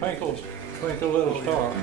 Twinkle, twinkle little star.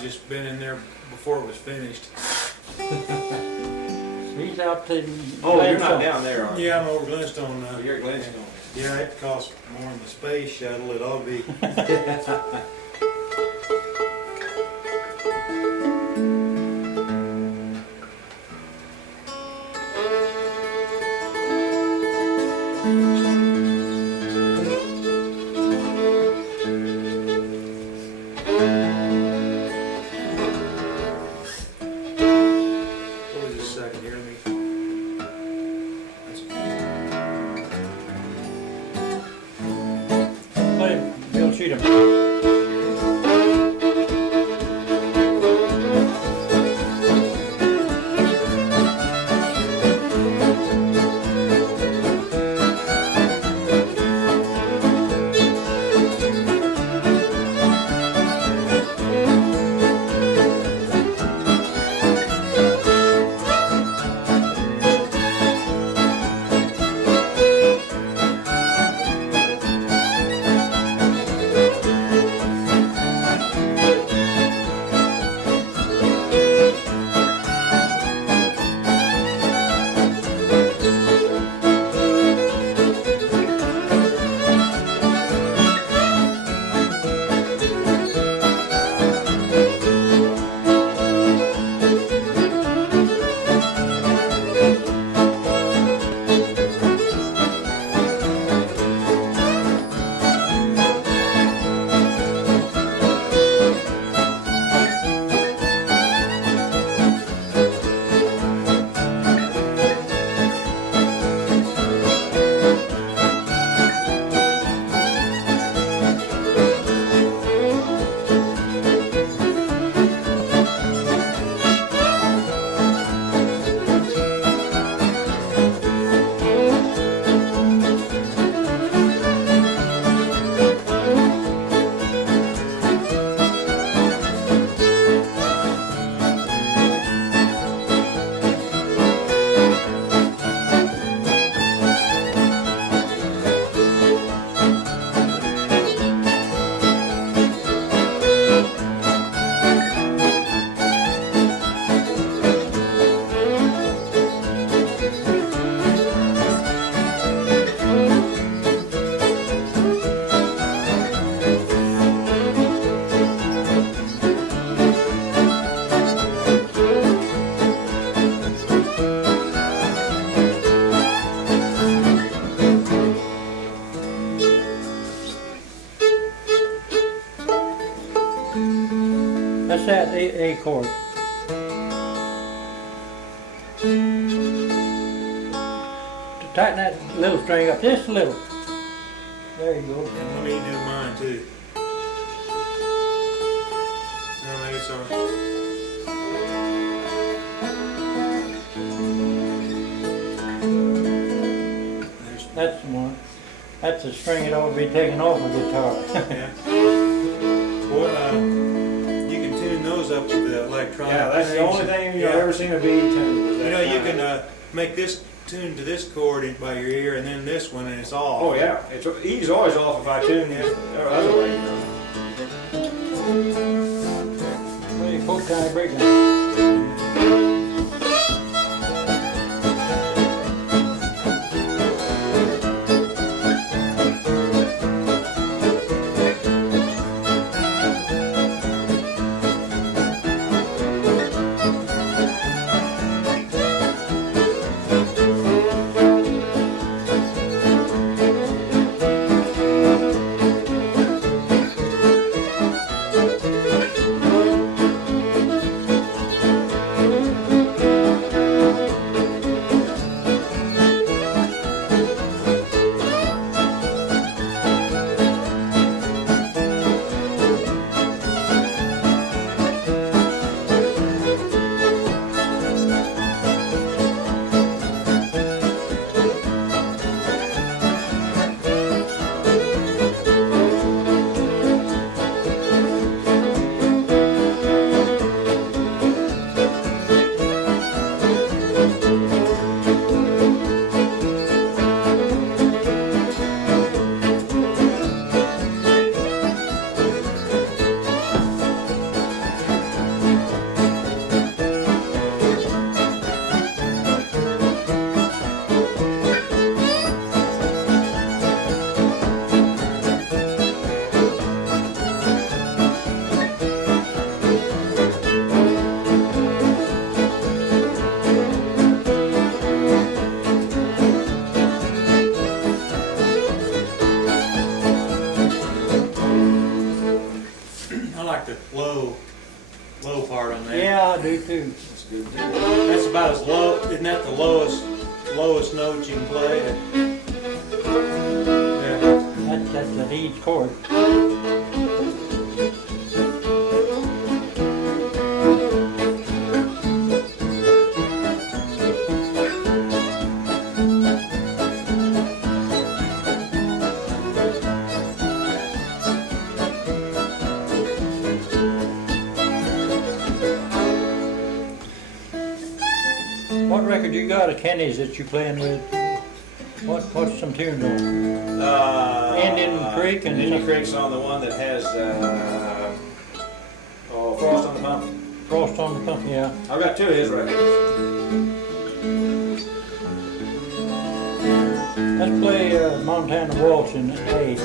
Just been in there before it was finished. He's out to. Oh, you're not down there, are you? Yeah, I'm over Glenstone now. You're at Glenstone. Yeah, it costs more than the space shuttle. It ought to be. Cheatham. Just that A chord. To tighten that little string up just a little. There you go. Let me do mine too. No, maybe it's on. That's the one. That's the string that ought to be taken off a guitar. Yeah. Boy, you can tune those up with the electronic. Yeah, that's the only thing I've ever seen a beat tuned. You know, you can make this tune to this chord by your ear, and then this one, and it's off. Oh yeah, he's always off if I tune it other way. Hey, Polk kind of breakdown. Low part on that. Yeah, I do too. That's good. That's about as low. Isn't that the lowest note you can play? Yeah. That's the lead chord. What record you got of Kenny's that you playing with? What's some tunes on? Indian Creek and Indian Creek's on the one that has Frost on the Pump. Frost on the Pump, yeah. I've got two of his records. Let's play Montana Waltz in A.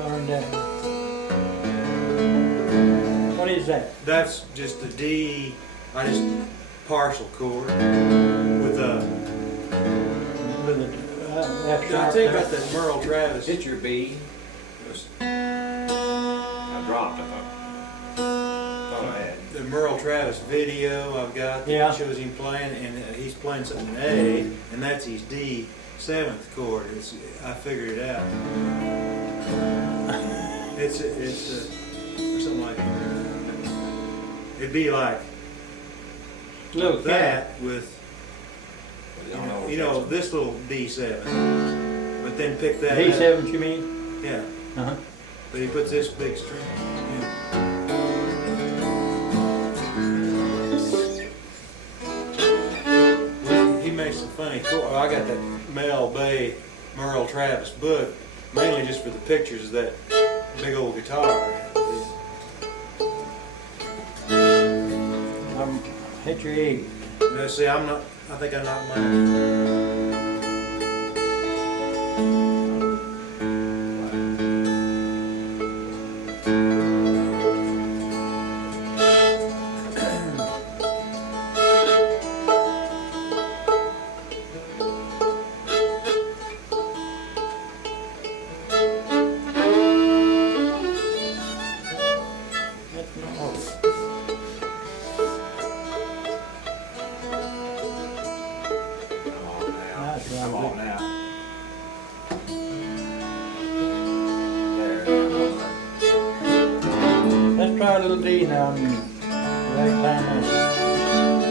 I learned that. What is that? That's just a D, I just partial chord with a. With a F I'll sharp tell you there. about that Merle Travis. Hit your B. I dropped it. Thought I had. The Merle Travis video I've got that Yeah. shows him playing, and he's playing something in A, and that's his D seventh chord. I figured it out. It's or something like that. It'd be like Little that with I you know this little D7, but then pick that up. D7 you mean? Yeah, Uh-huh. but he puts this big string. He makes some funny chords. I got that Mel Bay Merle Travis book mainly just for the pictures of that big old guitar. Hit your E. Now, see, I'm not. I think I'm not mine. That's no. Come on now. There. Let's try a little D now. Ragtime Anne.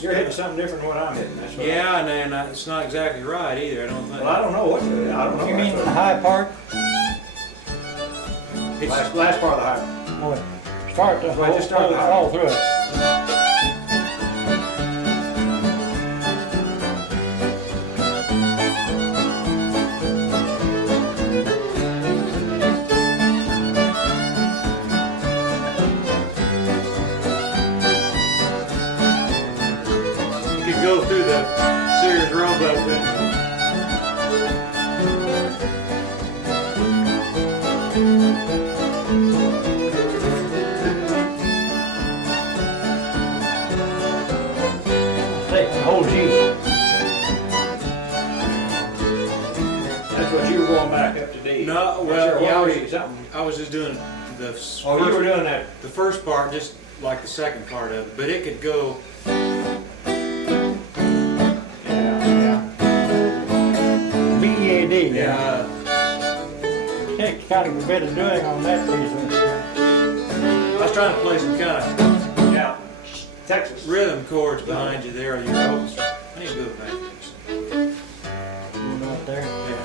You're hitting something different than what I'm hitting. That's what Yeah, and it's not exactly right either, I don't think. Well, I don't know what to, I don't know. You mean the high part? Last part of the high. Oh, start the Well, whole, just start the high. all through it. Well, yeah, Something. I was just doing the Oh, you were doing that. the first part, just like the second part of it, but it could go. Yeah. B-E-A-D. Yeah. Takes kind of a bit of doing on that piece. I was trying to play some kind of Yeah. Texas. rhythm chords behind you there. Your orchestra. I need to go back to this. You know it there. Yeah.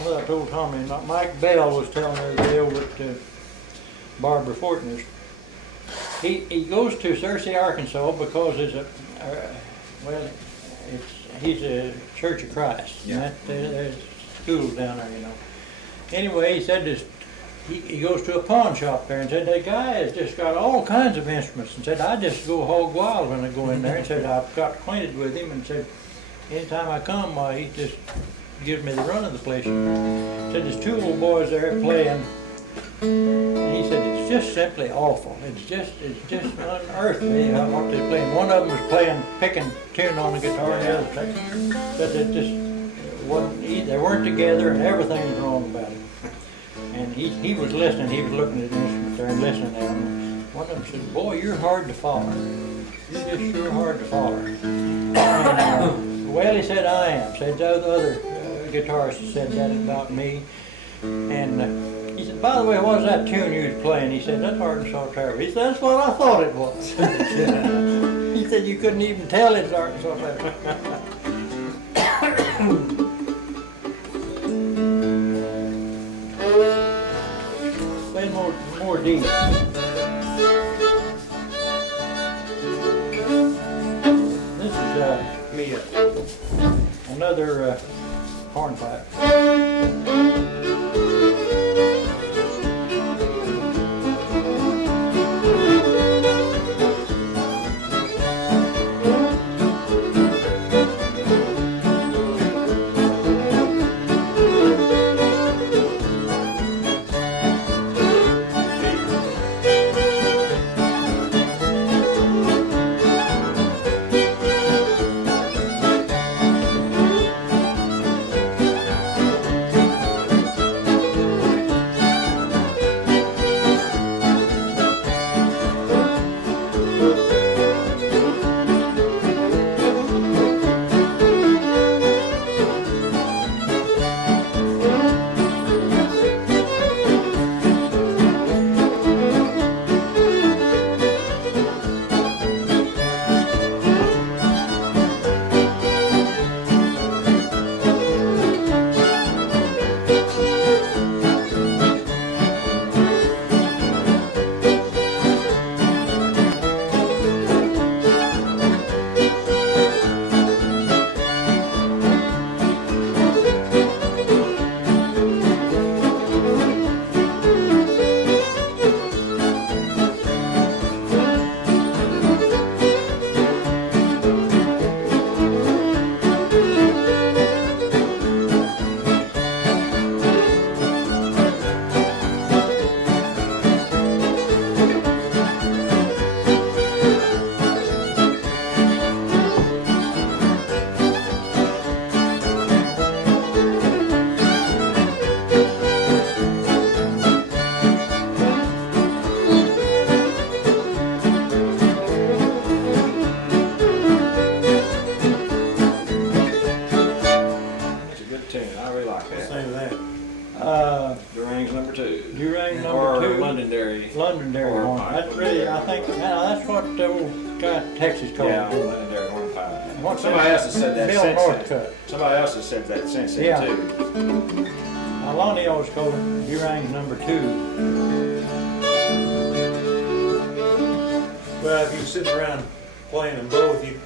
I told Tommy, Mike Bell was telling me the day over at Barbara Fortner's. He goes to Searcy, Arkansas because he's a Church of Christ. Yeah. There's schools down there, you know. Anyway, he said this. He goes to a pawn shop there and said that guy has just got all kinds of instruments and said I just go hog wild when I go in there and said I've got acquainted with him and said anytime I come he just gives me the run of the place. Said there's two little boys there playing and he said it's just simply awful. It's just unearthly what they're playing. One of them was picking tune on the guitar and the other said it just wasn't, they weren't together and everything was wrong about it. And he was listening, he was looking at the instrument there and listening to them. One of them said, boy, you're hard to follow. You're just sure hard to follow. And, well, he said, I am. Said the other guitarist said that about me. And he said, by the way, what was that tune you was playing? He said, that's Arkansas Traveler. He said, that's what I thought it was. He said, you couldn't even tell it's Arkansas Traveler. Play more deep. This is another hornpipe. Durang's number 2. Durang Or number 2. Londonderry. Londonderry horn. That's really, I think, that's what the old guy in Texas called Yeah, it. Londonderry hornpipe. What's Somebody else has said that Bill since Northcutt. then. Somebody else has said that since then Yeah. too. Now, Lonnie always called it Durang's number 2. Well, if you're sitting around playing them both, you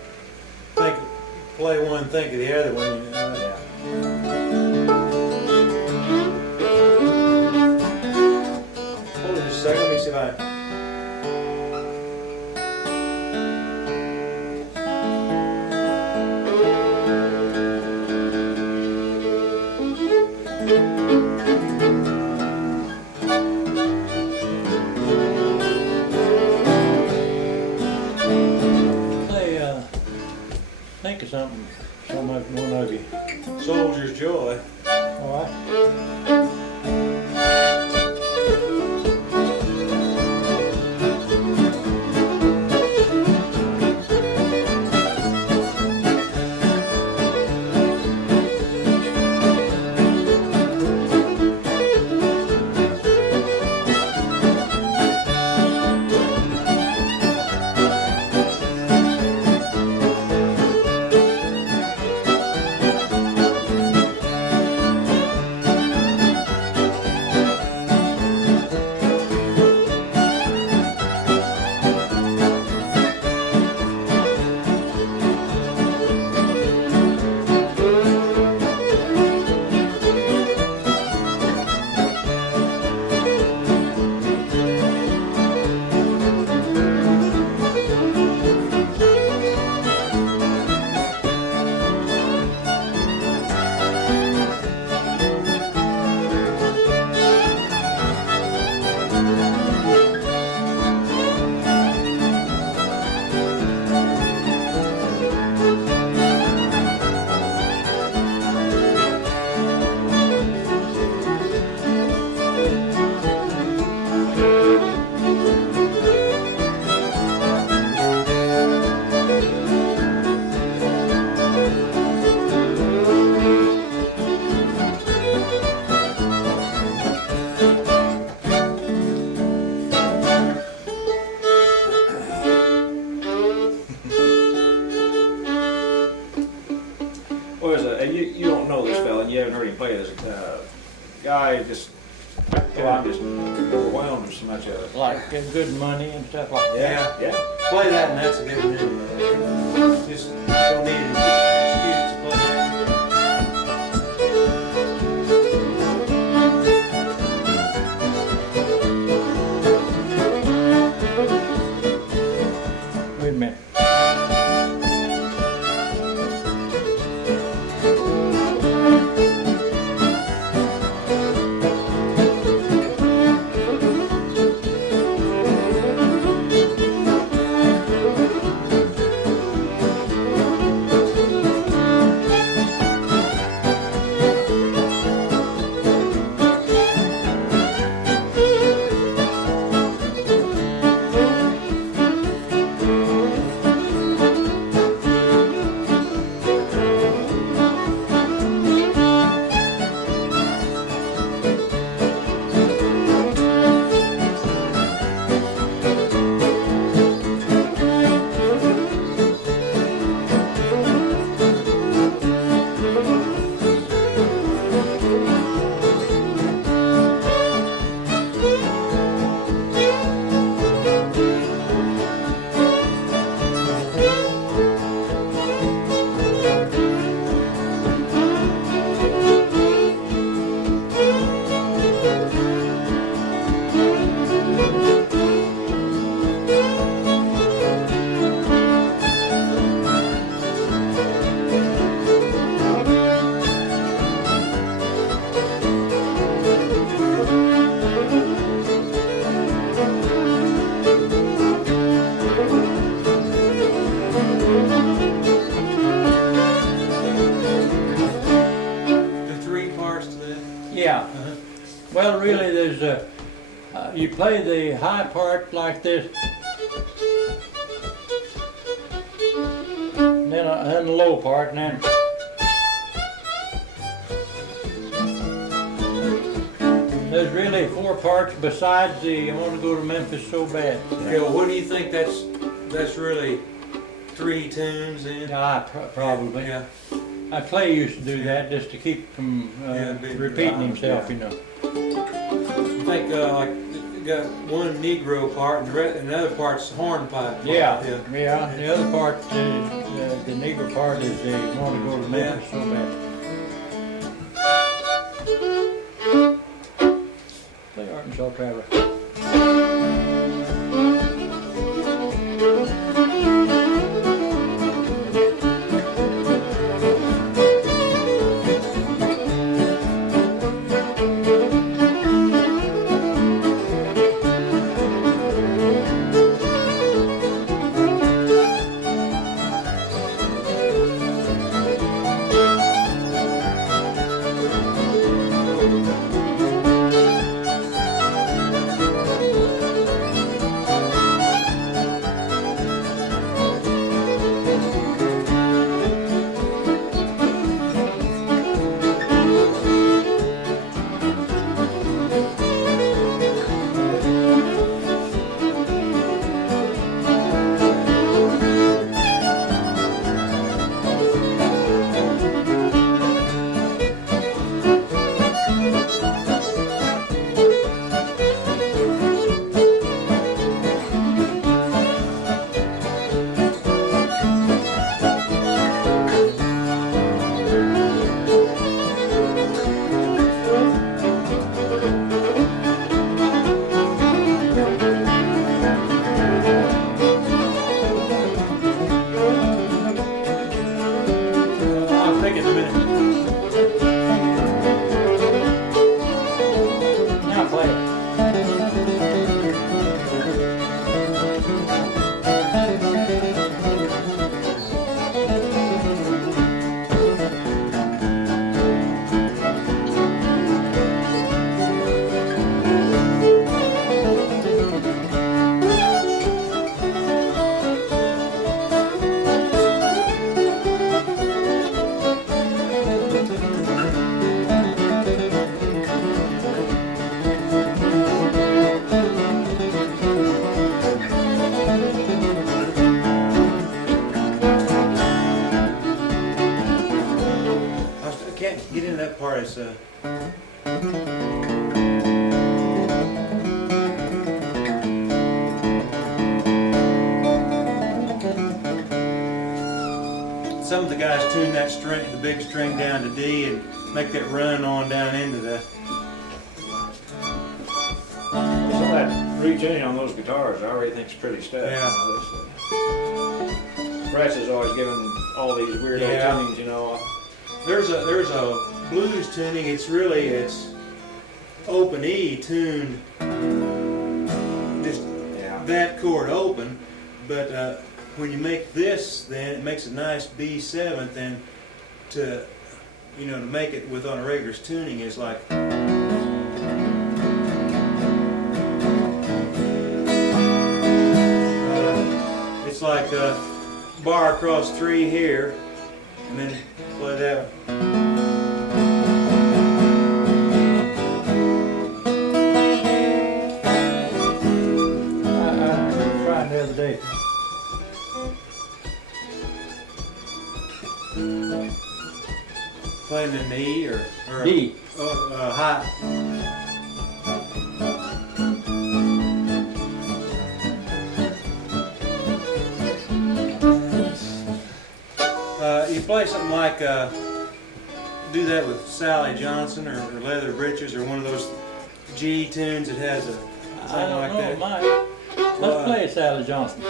play one, think of the other one. Hold it just a second, let me see if I. Think of something, one of you. Soldier's Joy. All right. What is it? And you don't know this fella, and you haven't heard him play this guy. Just, well, I'm just overwhelmed with so much of it. Like good money and stuff like that. Yeah. Yeah. Play that and that's a good one. Just don't need an excuse to play that. Wait a minute. Yeah. Well, really, there's a, you play the high part like this, and then the low part, and then there's really 4 parts besides the I want to go to Memphis so bad. Okay, well, what do you think that's really 3 tunes in? Probably. Yeah. Clay used to do that just to keep from repeating himself, you know. I think like you got one Negro part and another part's hornpipe. Yeah. The other part, the Negro part is they want to go to Memphis so bad. Play Arkansas Traveler. can't get into that part. It's some of the guys tune that string, the big string, down to D and make that run on down into the. Some of that retuning on those guitars, I already think is pretty stiff. Yeah. Rex is always giving all these weird Yeah. old tunings, you know. There's a blues tuning. It's open E tuned, just that chord open, but when you make this, then it makes a nice B7th, and to make it with on a regular tuning is like. It's like a bar across 3 here, and then play that one. The other day. Playing in the E or D. High. You play something like do that with Sally Johnson or Leather Britches or one of those G tunes that has a I something don't like know, that. Mike. Let's play Sally Johnson.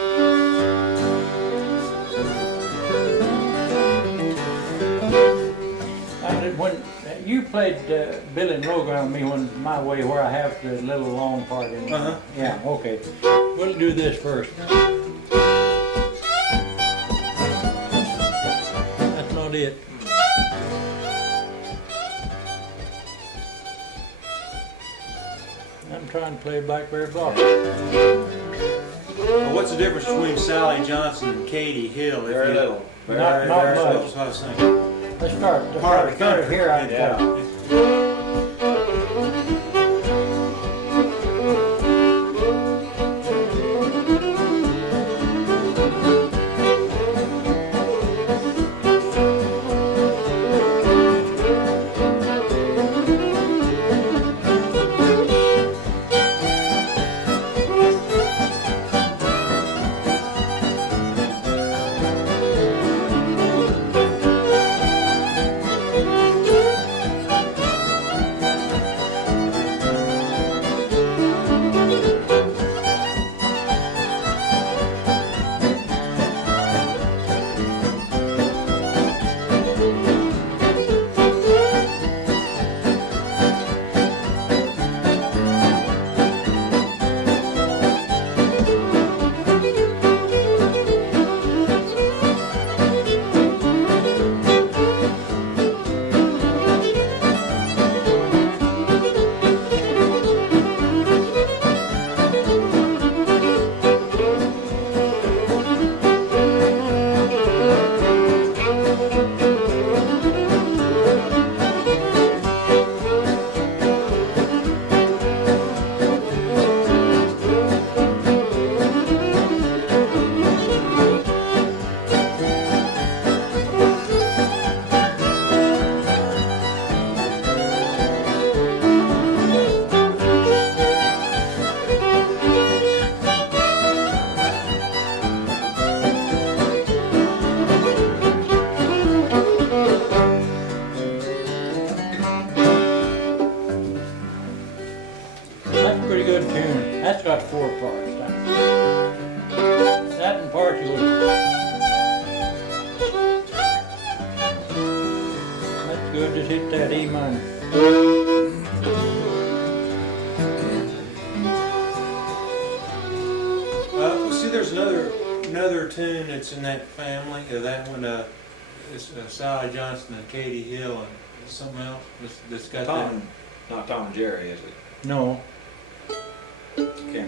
When you played Billy and Lowground with me when my way where I have the little long part in there. Uh-huh. Yeah, okay. We'll do this first. That's not it. I'm trying to play Blackberry Block. Well, what's the difference between Sally Johnson and Katie Hill? Very little. Not much. That's what I was thinking. Let's start. Part of the country. Here I Yeah. go. That's got 4 parts. That in part you That's good, just hit that E minor. See, there's another tune that's in that family. That one, it's Sally Johnson and Katie Hill and something else that's got that. Not Tom and Jerry, is it? No.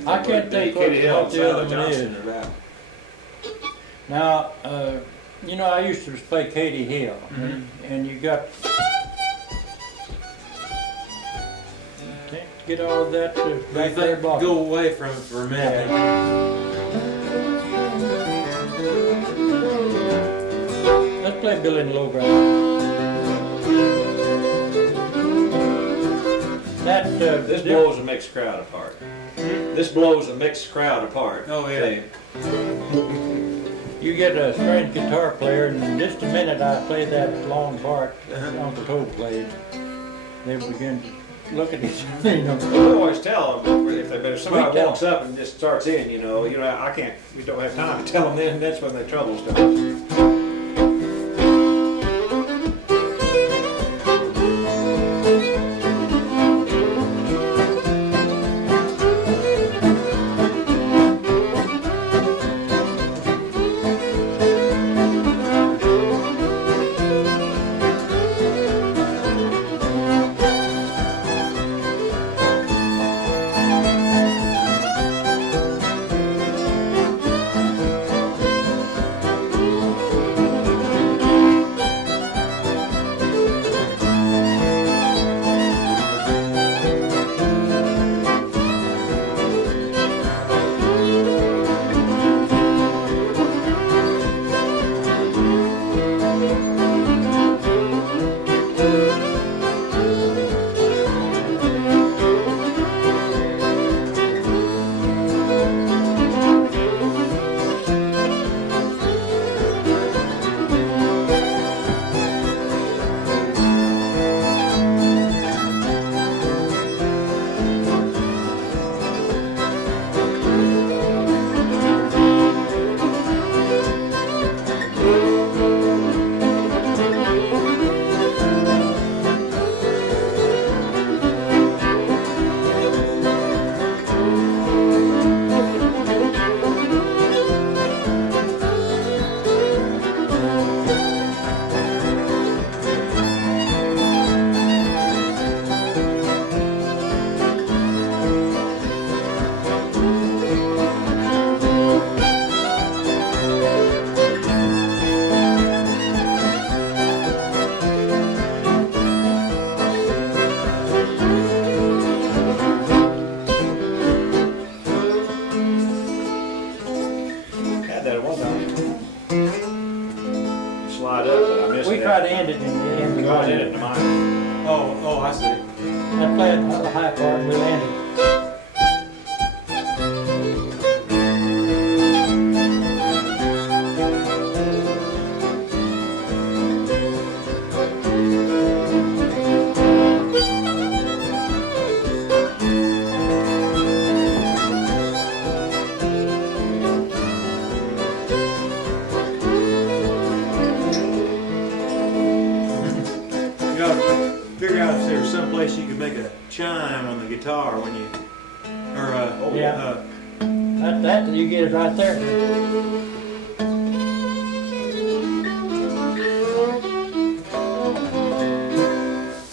I can't think what the other one is. Now, you know, I used to play Katie Hill, and you got can't get all of that back there blocking. Go away from it for a minute. Let's play Billy and Lowground. This blows a mixed crowd apart. This blows a mixed crowd apart. Oh, yeah. See? You get a strange guitar player, and in just a minute I play that long part that Uncle Toad played. They begin to look at each other, you know. We always tell them if somebody We tell walks up and just starts in, you know, I can't. We don't have time to tell them. Then that's when the trouble starts. try to end it in the end. Go ahead into mine. Oh, I see. I play the high part and we'll end it. Figure out if there's some place you could make a chime on the guitar when you, That you get it right there.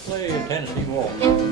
Play a Tennessee Waltz.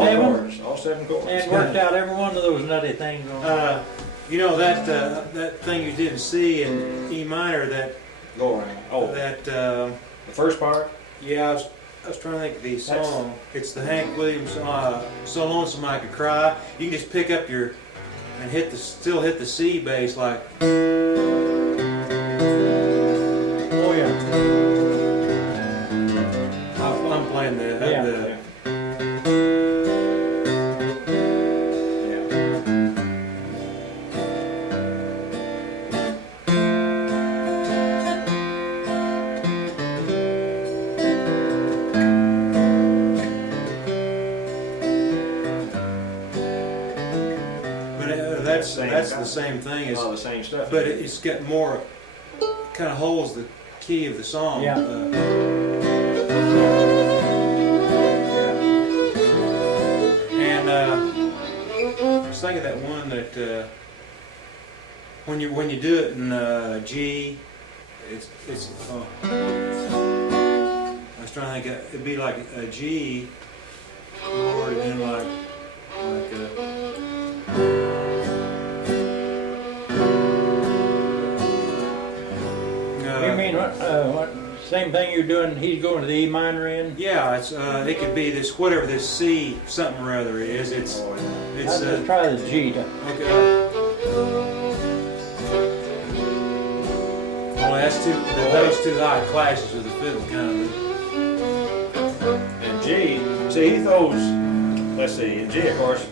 all seven? chords, all 7 chords. And worked out every one of those nutty things on. You know that thing you didn't see in E minor, that Go around. Oh, that the first part? yeah, I was trying to think of the song. It's the Hank Williams "So Lonesome I Could Cry." You can just pick up your and still hit the C bass like. Oh yeah. I'm playing the. Yeah. That's the same thing as, All the same stuff. but it's got more, kind of holds the key of the song. Yeah. And I was thinking that one that when you do it in G, it's I was trying to think it'd be like a G chord and then like You mean what? Same thing you're doing. He's going to the E minor in. yeah, it's it could be this whatever this C something or other is. It's Let's try the G. okay. Well, those two high clashes with the fiddle kind of. And G, see, he throws, let's see, in G, of course,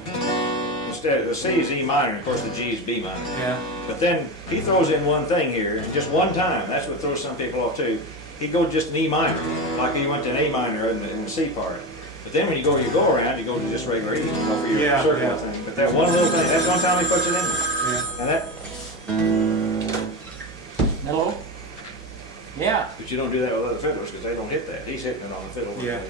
instead of the C is E minor, and of course the G is B minor. Yeah. But then he throws in one thing here, just one time. That's what throws some people off too. He goes just an E minor, like he went to an A minor in the C part. But then when you go around, you go to just regular E, for your Yeah, circle yeah. thing. But that one little thing, that's one time he puts it in there. Yeah. And that, Hello. Yeah. but you don't do that with other fiddlers because they don't hit that. He's hitting it on the fiddle. Yeah.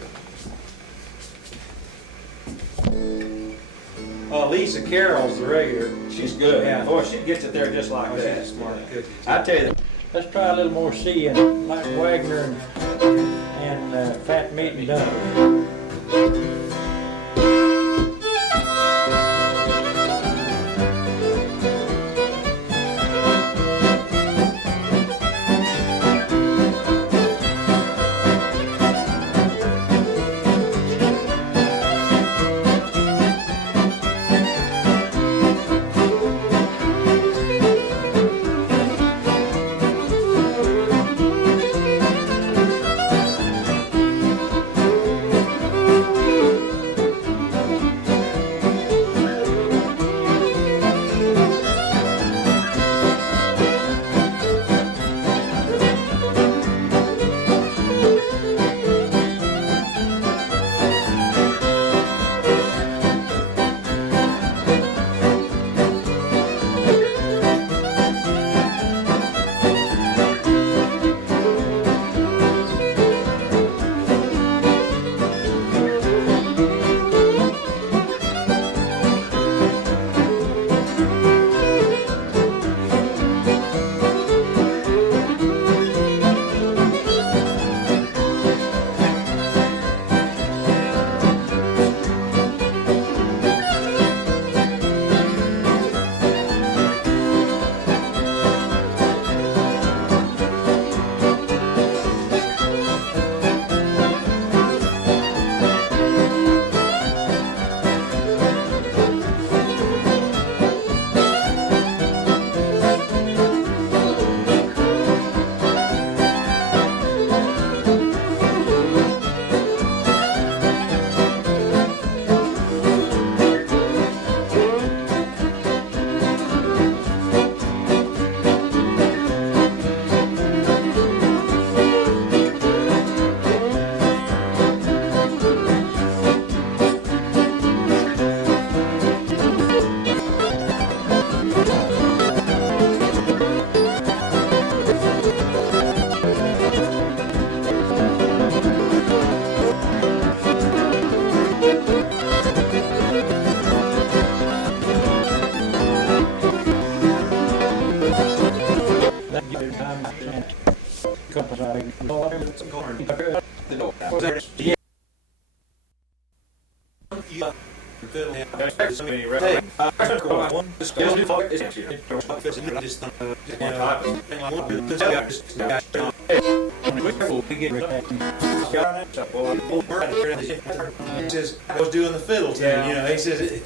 Lisa Carroll's the regular. She's good. Yeah. Boy, she gets it there just like Oh, that. she's smart. Good. I tell you, Let's try a little more C and like Wagner and Fat Meat and Dove. Yeah. Fiddle. Hey, He says, I was doing the fiddle tune, you know, he says,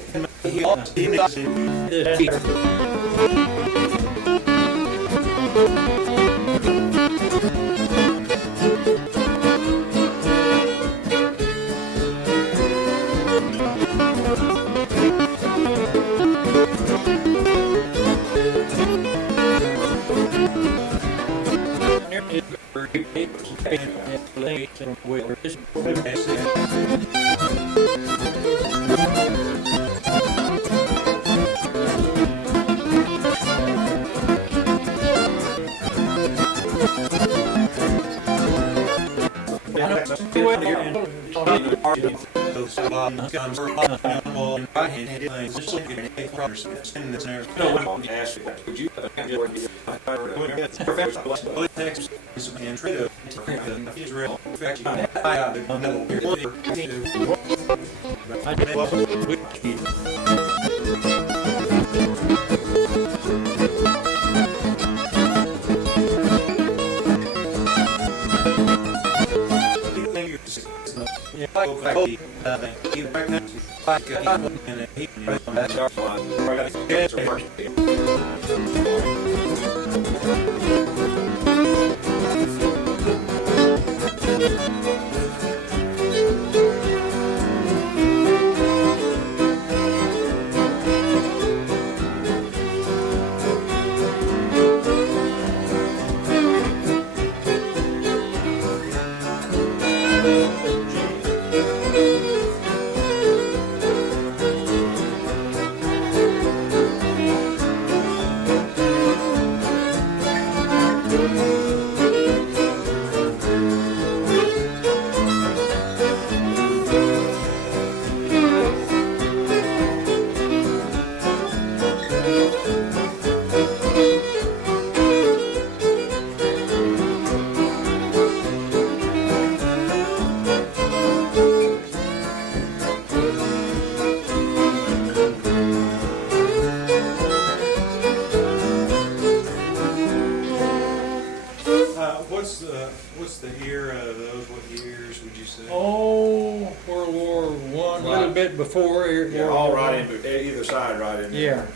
what's the era of those? What years would you say? Oh, World War One, a little bit before. Yeah, all right in either side, right in there.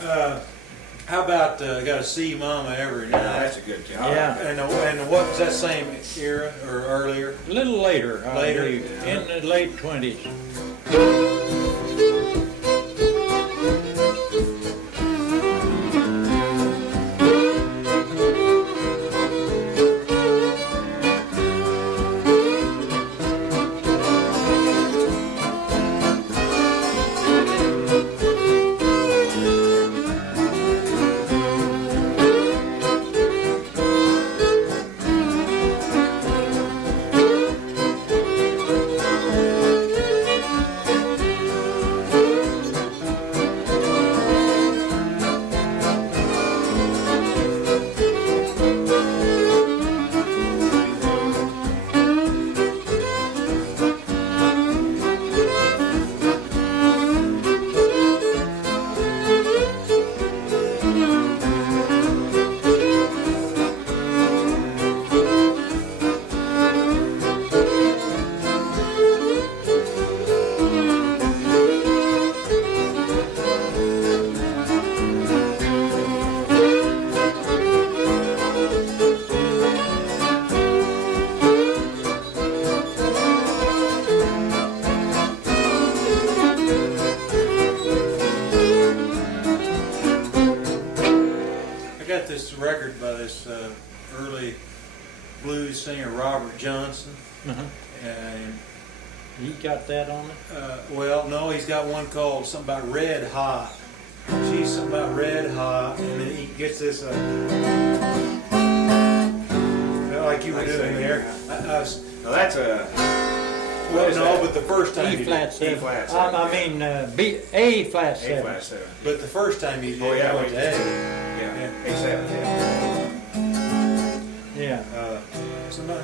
Yeah. How about got to see Mama every night? That's a good job. Yeah. And what was that same era or earlier? A little later. I Later? believe, in the late 20s. Record by this early blues singer Robert Johnson, and You got that on it? well, no, he's got one called something about Red Hot. She's something about Red Hot, and then he gets this like you were doing there. Now that's a Well, no, but the first time E flat E 7. flat 7. I mean, A flat 7. A flat 7. But the first time you did, Oh yeah, went to A. yeah, A7, yeah. Yeah. Somebody,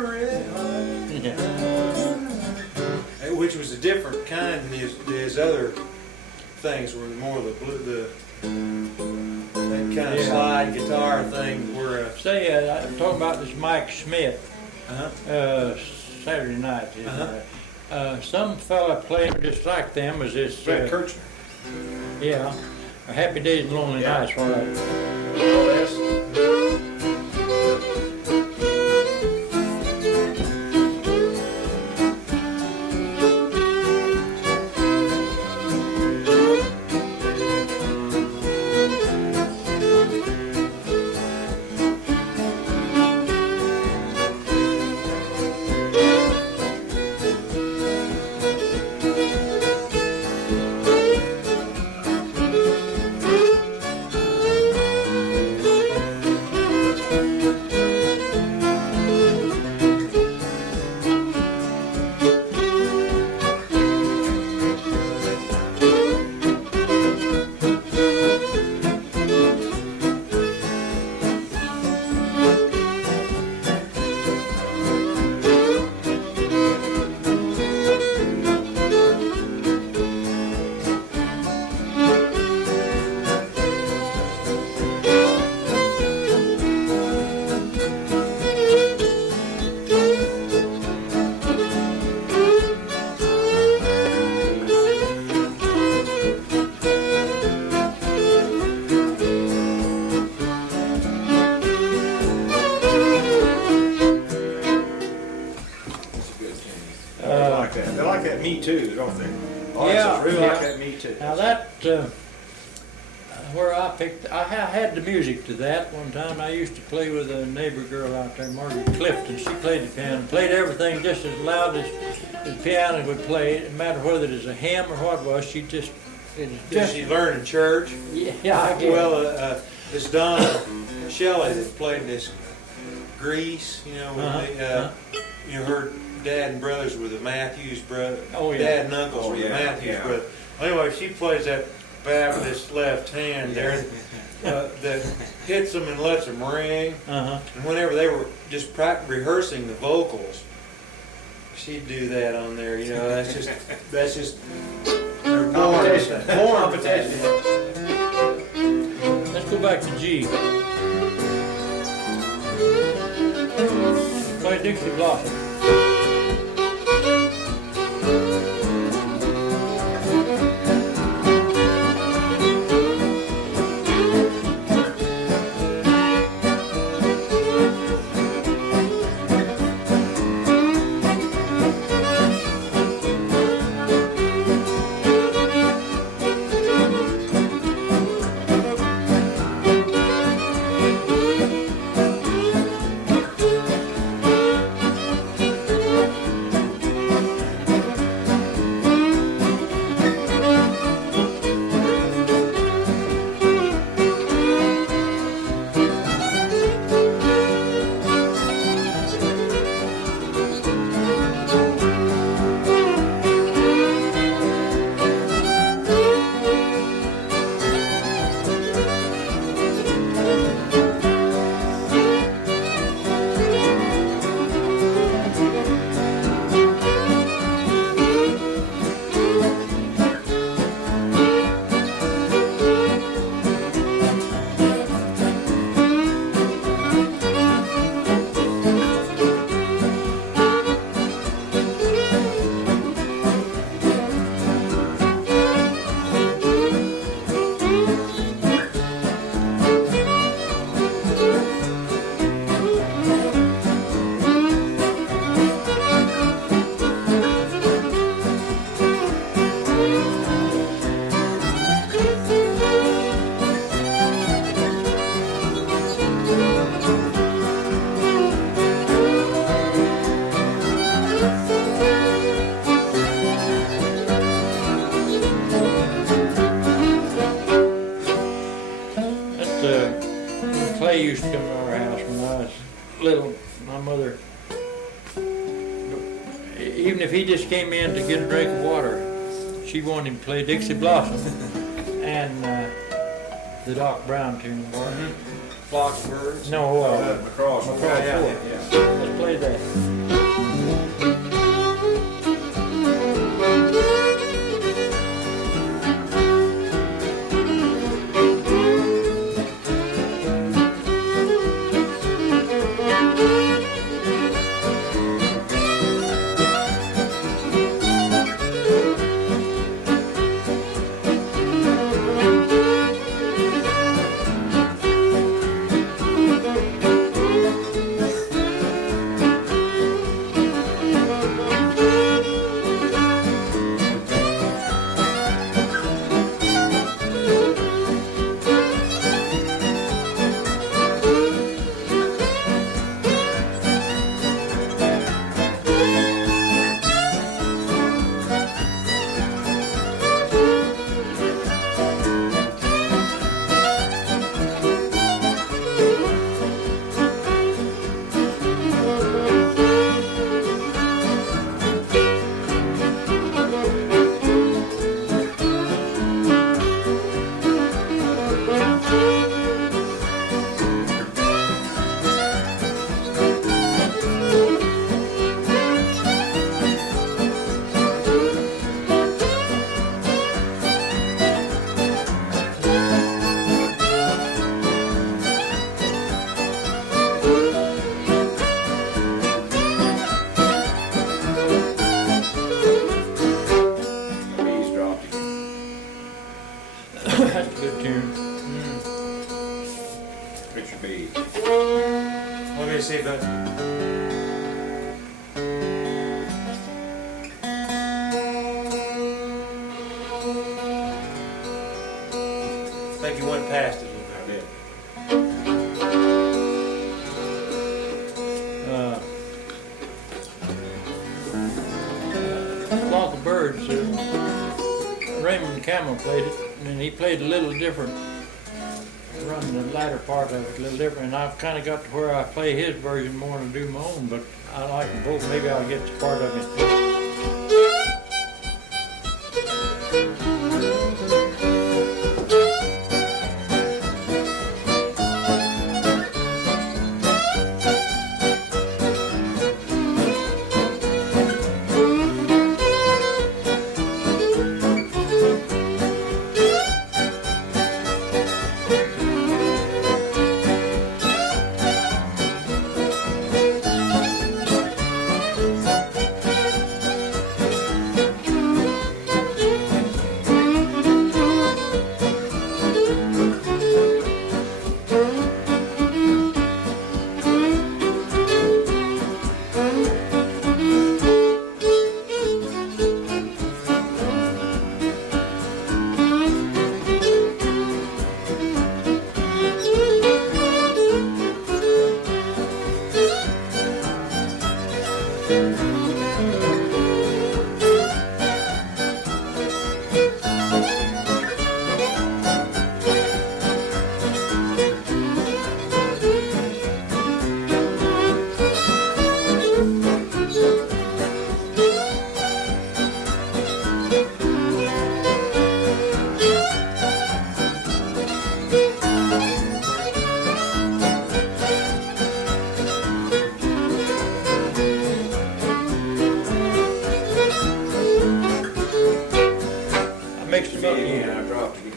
Red Hot. Yeah. It which was a different kind than his other things, were more of the blue, that kind of slide guitar thing. Where Say, I'm talking about this Mike Smith. Saturday night. Some fella playing just like them was this. Fred Kirchner. Yeah, Happy Days and Lonely Nights. Right. They like that Me Too, don't they? Yeah, Really yeah. like that Me Too. Now that, where I had the music to that one time. I used to play with a neighbor girl out there, Margaret Clifton. She played the piano, played everything just as loud as the piano would play. It didn't matter whether it was a hymn or what it was. She just, it was did just, she learn in church? yeah, I guess. Well, this Donna Shelley that played this Grease, you know, you know, her dad and brothers were the Matthews brothers. Oh, yeah. Dad and uncles were the Matthews brothers. Anyway, she plays that Baptist left hand there that hits them and lets them ring. And whenever they were just rehearsing the vocals, she'd do that on there. You know, that's just Competition. Competition. Let's go back to G. Play Dixie Blossom. Clay used to come to our house when I was little. My mother, even if he just came in to get a drink of water, she wanted him to play Dixie Blossom and the Doc Brown tune. Flock of birds. No, McCraw's. McCraw. Let's play that. That's a good tune. It should be. Let me see if that. I think you went past it a little bit. Flock of Birds, Raymond Camel played it, and he played a little different, run the latter part of it a little different, and I've kind of got to where I play his version more than do my own, but I like them both. Maybe I'll get to part of it. Mixed them up again. I dropped it.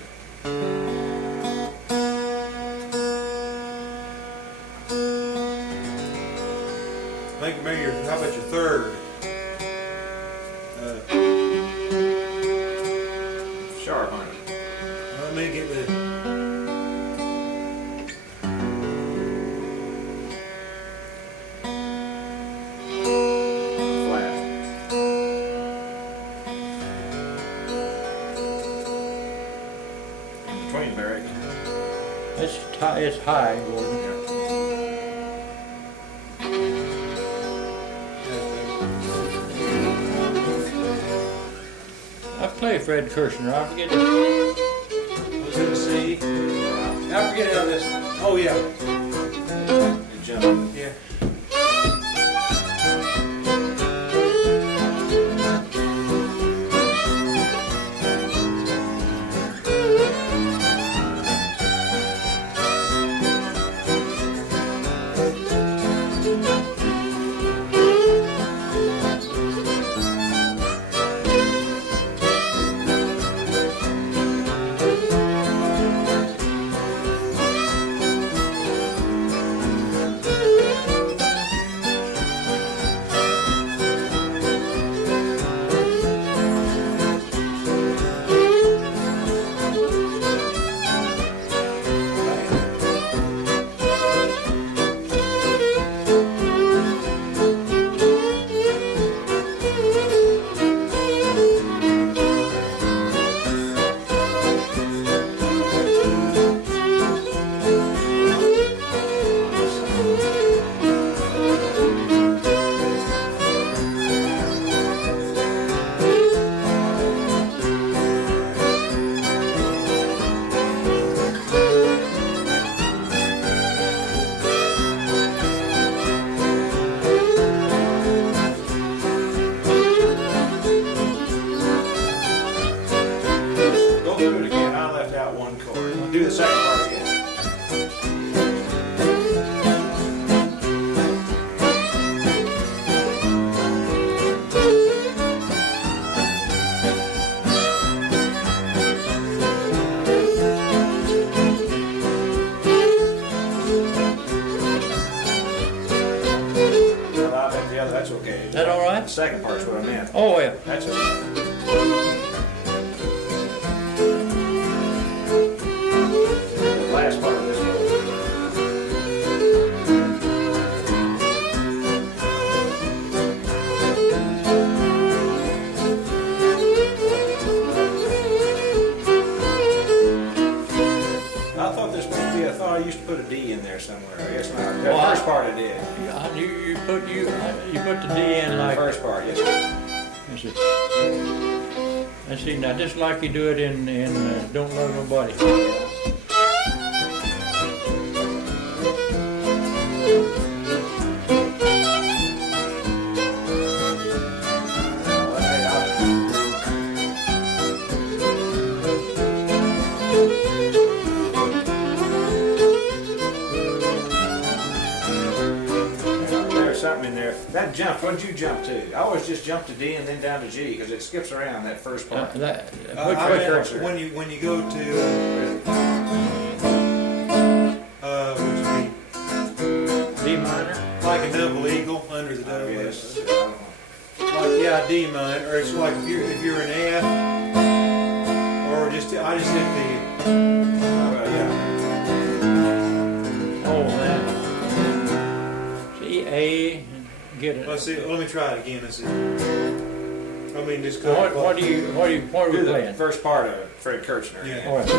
I think maybe how about your third? Sharp on it. Let me get the. Flat. In between there. It's high, Gordon. I've played Fred Kirshner. I forget it. Was it a C? I forget how this. Oh yeah. It jumped. Yeah. Do the second part again. Well, I bet the other, that's okay. Is that all right? The second part's what I meant. Oh, yeah. That's okay. used to put a D in there somewhere. I guess not. Well, That first part I did. You put the D in like. First part, yes. Let's see. Let's see now, just like you do it in Don't Love Nobody. Something in there. That jump, what did you jump to? I always just jump to D and then down to G because it skips around that first part. When you go to which D minor? like a double eagle under the double. Yes. Like D minor, or it's like if you're an F, or I just hit the. Oh man. See A, get it. Let's see. Let me try it again. Let's see. I mean, just go. What are we playing? The first part of Fred Kirchner. Yeah. All right.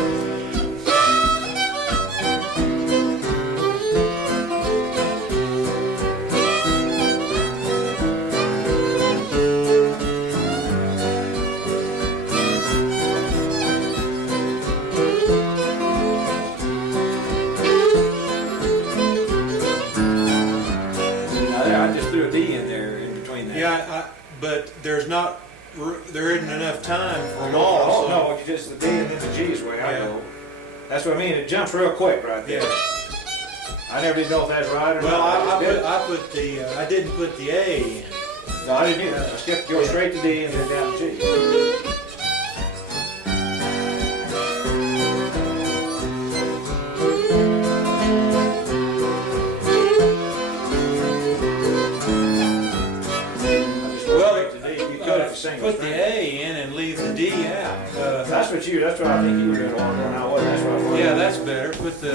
But there isn't enough time for them all. Oh, no, you just the D and then the G is the way I go. That's what I mean. It jumps real quick right there. Yeah. I never did know if that's right or well, not. I didn't put the A in. No, I didn't either. I skipped, go straight to D and then down to G. Put the A in and leave the D out. That's what I think you were doing a while ago. Now what? That's what I was. Yeah, that's better. Put the.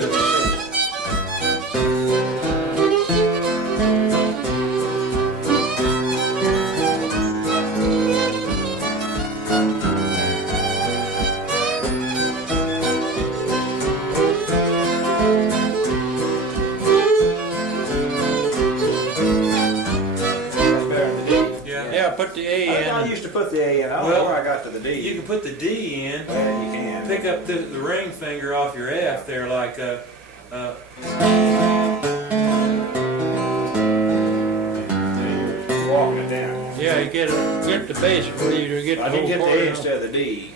Put the A in. I used to put the A in. I don't know where I got to the D. You can put the D in. Yeah, you can. Pick up the ring finger off your F there, like You're walking it down. Yeah, you get the bass for you to get the I didn't whole get the chord A in. instead of the D.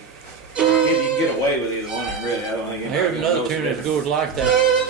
You can get away with either one, really. I don't think. Here's another tune that goes like that.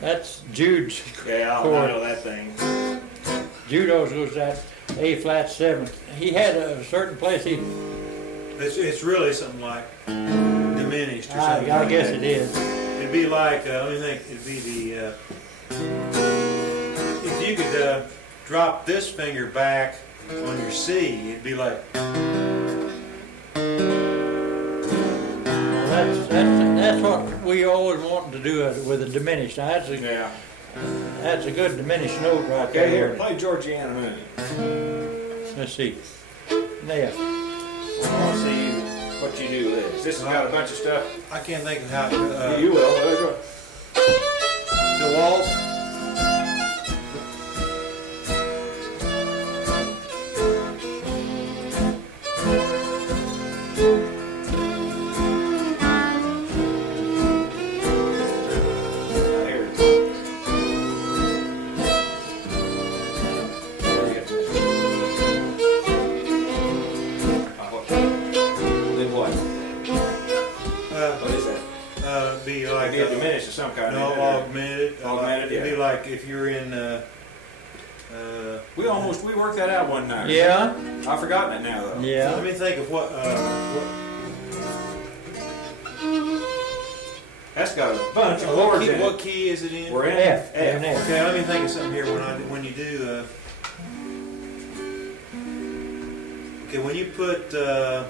That's Jude's Yeah, I chord. know that thing. Jude's was that A flat 7. He had a certain place it's really something like diminished or something. I guess it is. It'd be like let me think. It'd be the if you could drop this finger back on your C, it'd be like. That's what we always wanted to do with a diminished. Now, that's a good diminished note right Okay, there. here, play Georgiana Moon. Let's see. There. I want to see what you do with this. This has got a bunch of stuff. I can't think of how. You will. There you go. The waltz. it'd be like It'd be diminished of some kind. no, augmented. Augmented, It'd be yeah. like if you're in. We worked that out one night. Yeah, I've forgotten it now though. Let yeah. me think of what. That's got a bunch of chords in What it. key is it in? We're in F. F. An F. Okay, let me think of something here when you do. Okay, when you put. Well,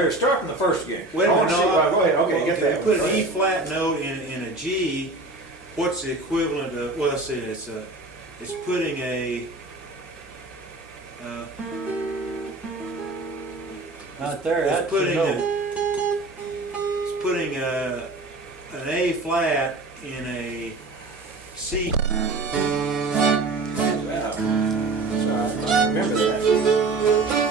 here, start from the first again. Wait a I wanna minute, see no, why- go ahead. Okay, get that. Put Go an E ahead. flat note in a G. What's the equivalent of? Well, let's see. It's putting a. Right there, It's that's the putting note. it's putting an A flat in a C. Wow. That's all right. I remember that.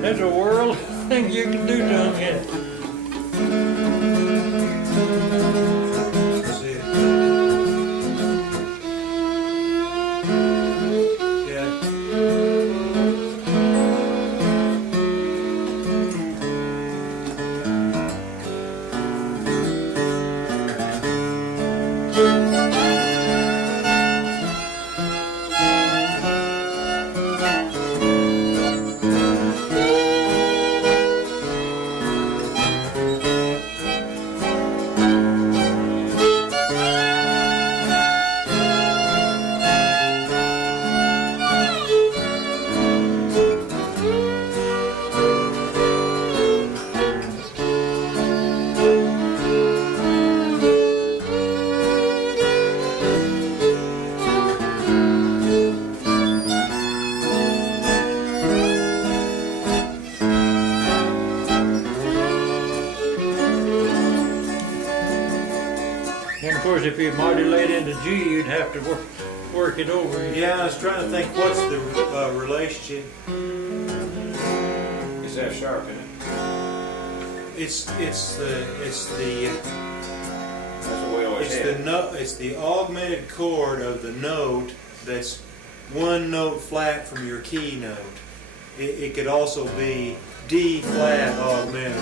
There's a world of things you can do to them, yeah. Let's see. Yeah. And of course, if you modulate into G, you'd have to work it over. Yeah, I was trying to think what's the relationship. It's F sharp, isn't it? It's the That's what we always had. it's the augmented chord of the note that's one note flat from your key note. It could also be D flat augmented.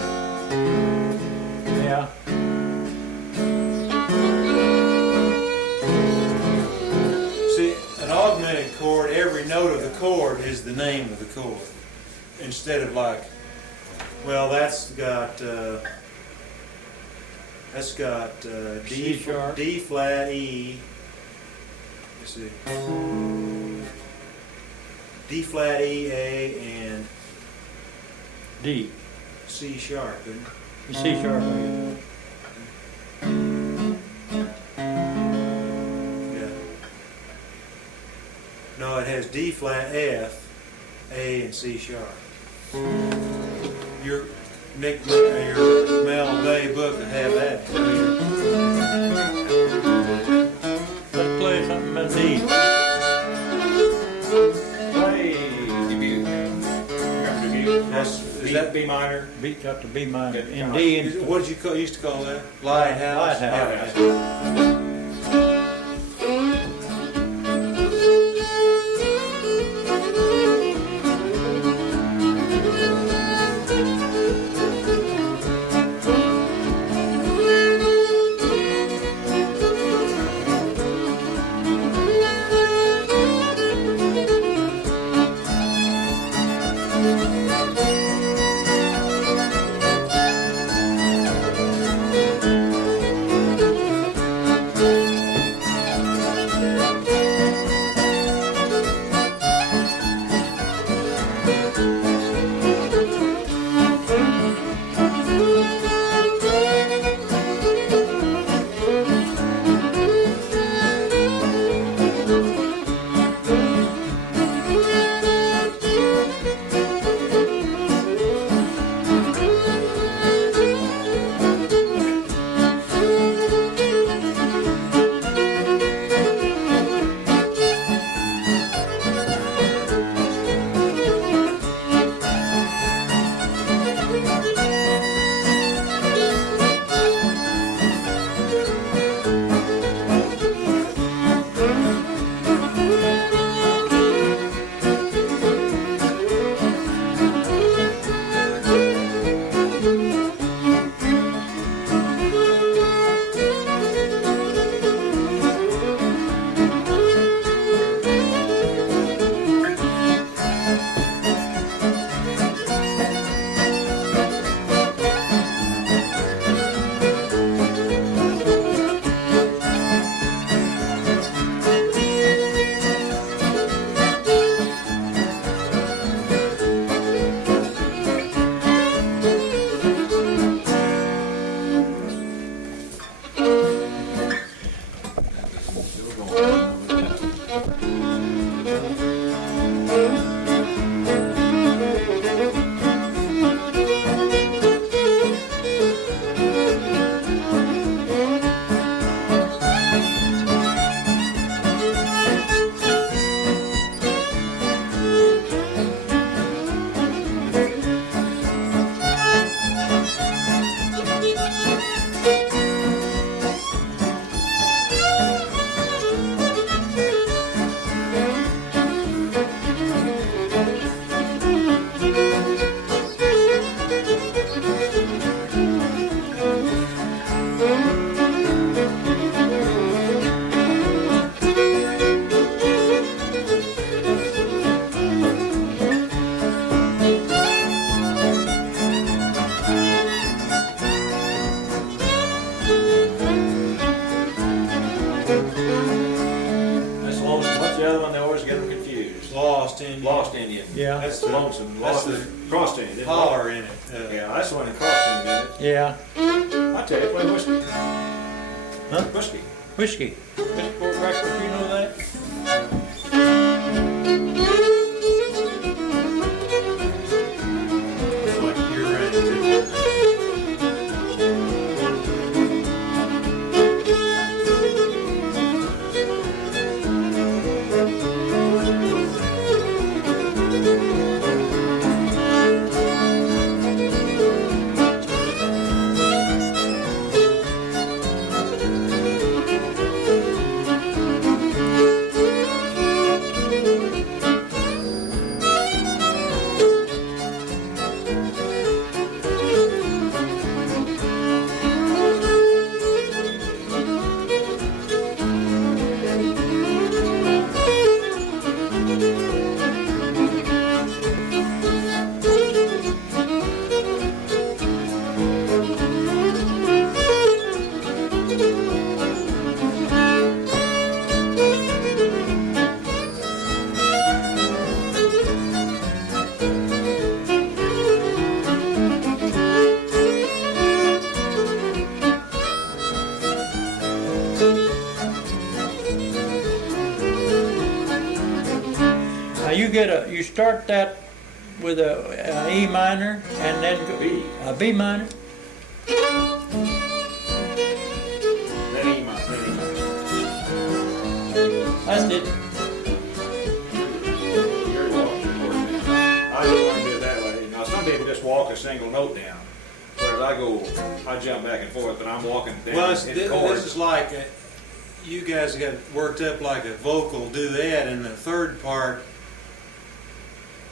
Yeah. See, an augmented chord, every note of the chord is the name of the chord. Instead of like, well, that's got C sharp. D flat E. Let's see. D flat E A and D. C sharp. Isn't it? C sharp. Again. Yeah. No, it has D flat F, A, and C sharp. Your your Mel Bay book would have that. Let's play something in D. Play debut. That's Is that B minor. Beat up to B minor. Good. In D. And What did you used to call that? Lighthouse. Lighthouse. Yeah. Lost Indian. Lost Indian. Yeah. That's the lonesome. That's Lost Crossed Indian. isn't it? holler in it. Yeah, that's the one that Crossed Indian, isn't Yeah. it? I tell you, play whiskey. Huh? Whiskey. Whiskey. Mr. Fort Breakfast, you know that? It's like year-round, too. You start that with a E minor and then a B minor. Then E minor. That's it. You're walking. I just want to do it that way. Now, some people just walk a single note down, whereas I jump back and forth, but I'm walking down. Well, it's this chords. is like, you guys got worked up like a vocal duet, and the third part,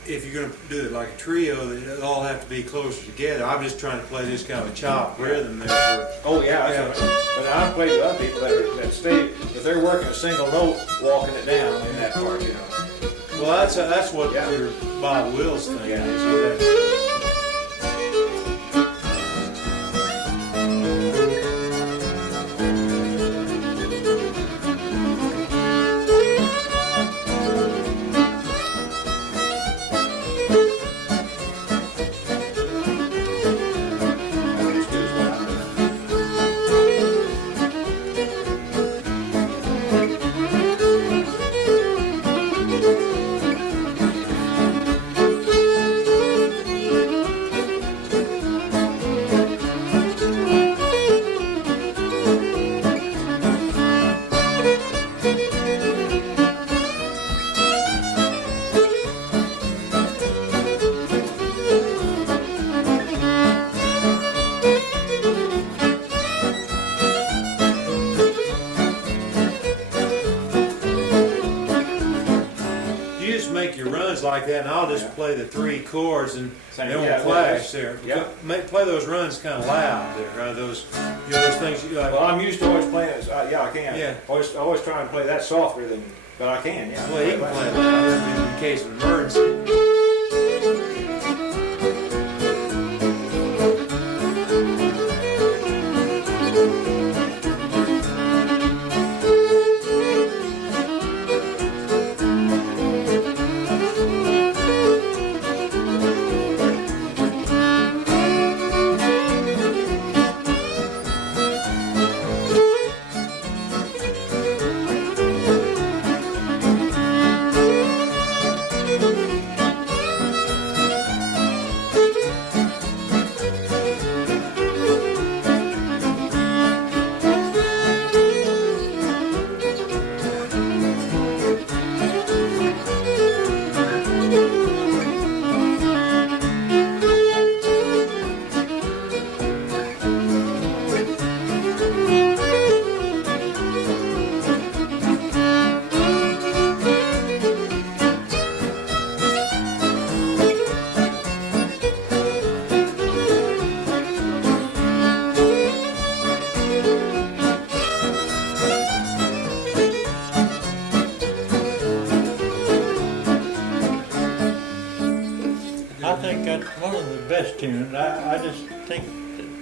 if you're going to do it like a trio, they all have to be closer together. I'm just trying to play this kind of a chopped rhythm there. Oh yeah, that's what, but I've played with other people that stay, if they're working a single note, walking it down in that part, you know. Well, that's what your Bob Wills thing Yeah. is. So that, like that, and I'll just play the three chords, and they won't clash there. Yeah. Play those runs kind of loud there. Those, those things. You like. Well, I'm used to always playing it. Yeah, I can. Yeah. Always trying to play that softer than, but I can. Yeah. Well, you can play it loud in case of emergency. One of the best tunes. I just think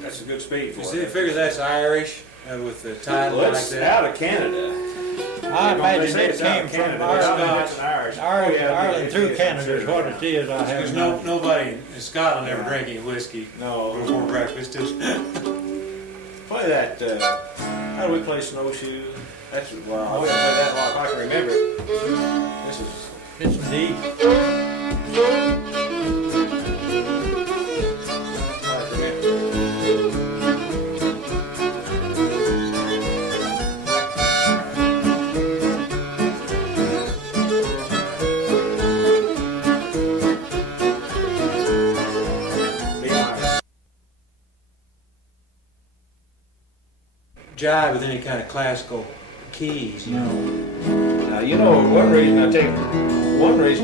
that's a good speed for it. You see, figure that's Irish with the title well, like it's that. out of Canada. I imagine say it it's out came of from Canada, our but I think Scots. it's an Irish. Ireland, Yeah, Ireland it through is, Canada I'm is sure. what it is. I have Because no. nobody in Scotland ever drank any whiskey No. before breakfast. Just Play that, how do we play Snowshoe? That's, well, I wouldn't play that long if I can remember it. This is, It's deep. jive with any kind of classical keys, you know. now, you know, one reason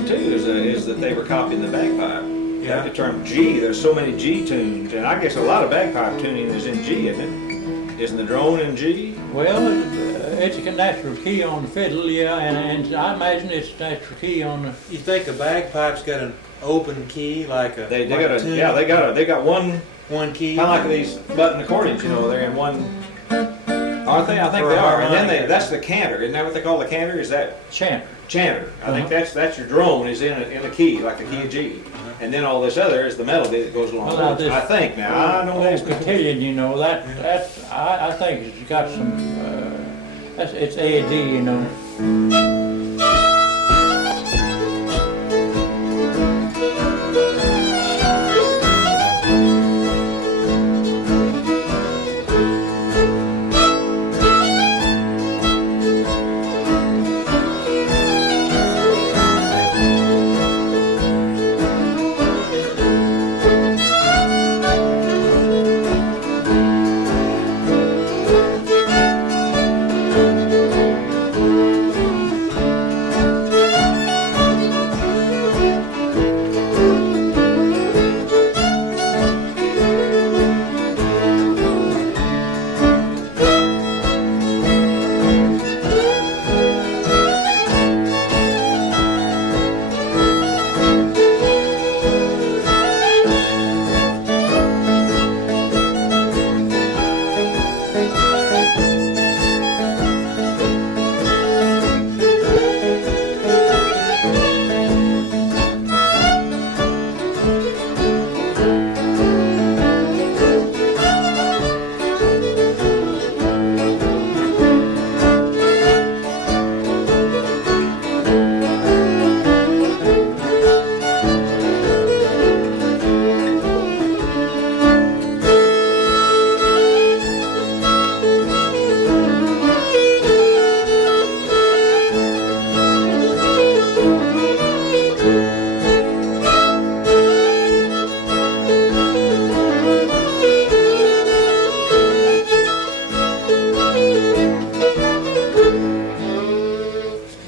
too is that they were copying the bagpipe. Yeah. The term G, there's so many G tunes, and I guess a lot of bagpipe tuning is in G, isn't it? Isn't the drone in G? Well, it's a natural key on the fiddle, yeah, and I imagine it's a natural key on the. You think a bagpipe's got an open key like a They like got a a, tune? yeah, they got one, one key. kind of like these button accordions, you know, they're in one, aren't they? I think Or they a are, and then harmonic. that's the canter, isn't that what they call the canter? Is that Chanter. chanter? I think Uh-huh. that's your drone is in a key, like the key of G. And then all this other is the melody that goes along Well, with now it. this I think now, I don't old know. cotillion, you know, I think it's got some, it's A D, you know.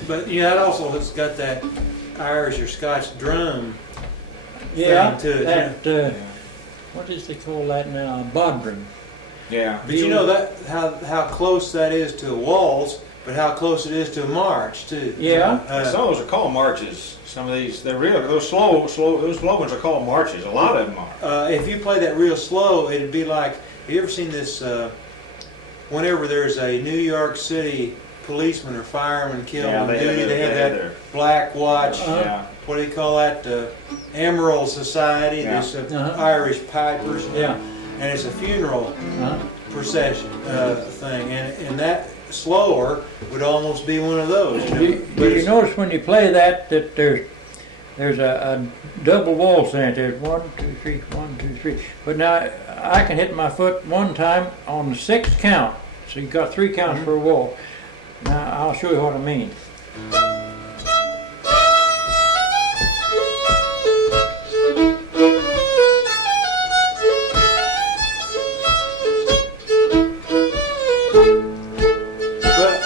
But yeah, it also has got that Irish or Scotch drum Yeah, thing to it. that, what does they call that now? Bodrum. Yeah. But you know that how close that is to a waltz, but how close it is to a march too. Yeah. Some of those are called marches. Some of these, they're real. Those slow ones are called marches. A lot of them are. If you play that real slow, it'd be like. Have you ever seen this? Whenever there's a New York City policeman or fireman killed on duty, they have that black watch. Yeah. What do they call that? Emerald Society. Yeah. There's Uh-huh. Irish pipers. Yeah. And it's a funeral Uh-huh. procession thing, and that slower would almost be one of those. You know? Do you notice when you play that there's a double waltz in it? There's 1, 2, 3, 1, 2, 3. But now I can hit my foot one time on the 6th count. So you've got 3 counts per waltz. Now I'll show you what I mean. But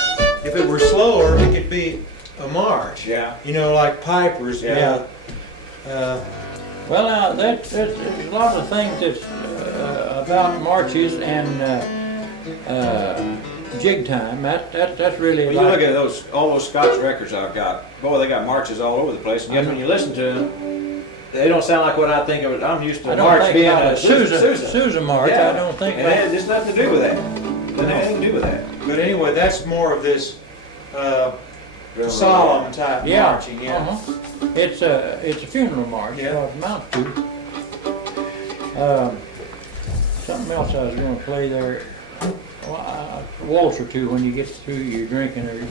if it were slower, it could be a march. Yeah. You know, like pipers. Yeah. Well, now there's a lot of things that's about marches and jig time. That's really. When you look at all those Scotch records I've got, boy, they got marches all over the place. And yet when you listen to them, they don't sound like what I think of it. I'm used to I a don't march think being about a a Sousa. Sousa march. Yeah. I don't think. And it has nothing to do with that. It has nothing to do with that. But anyway, that's more of this solemn type Yeah. marching, yeah. It's a funeral march. Yeah. What it amounts to. Something else I was going to play there. Well, a waltz or two when you get through your drinking or.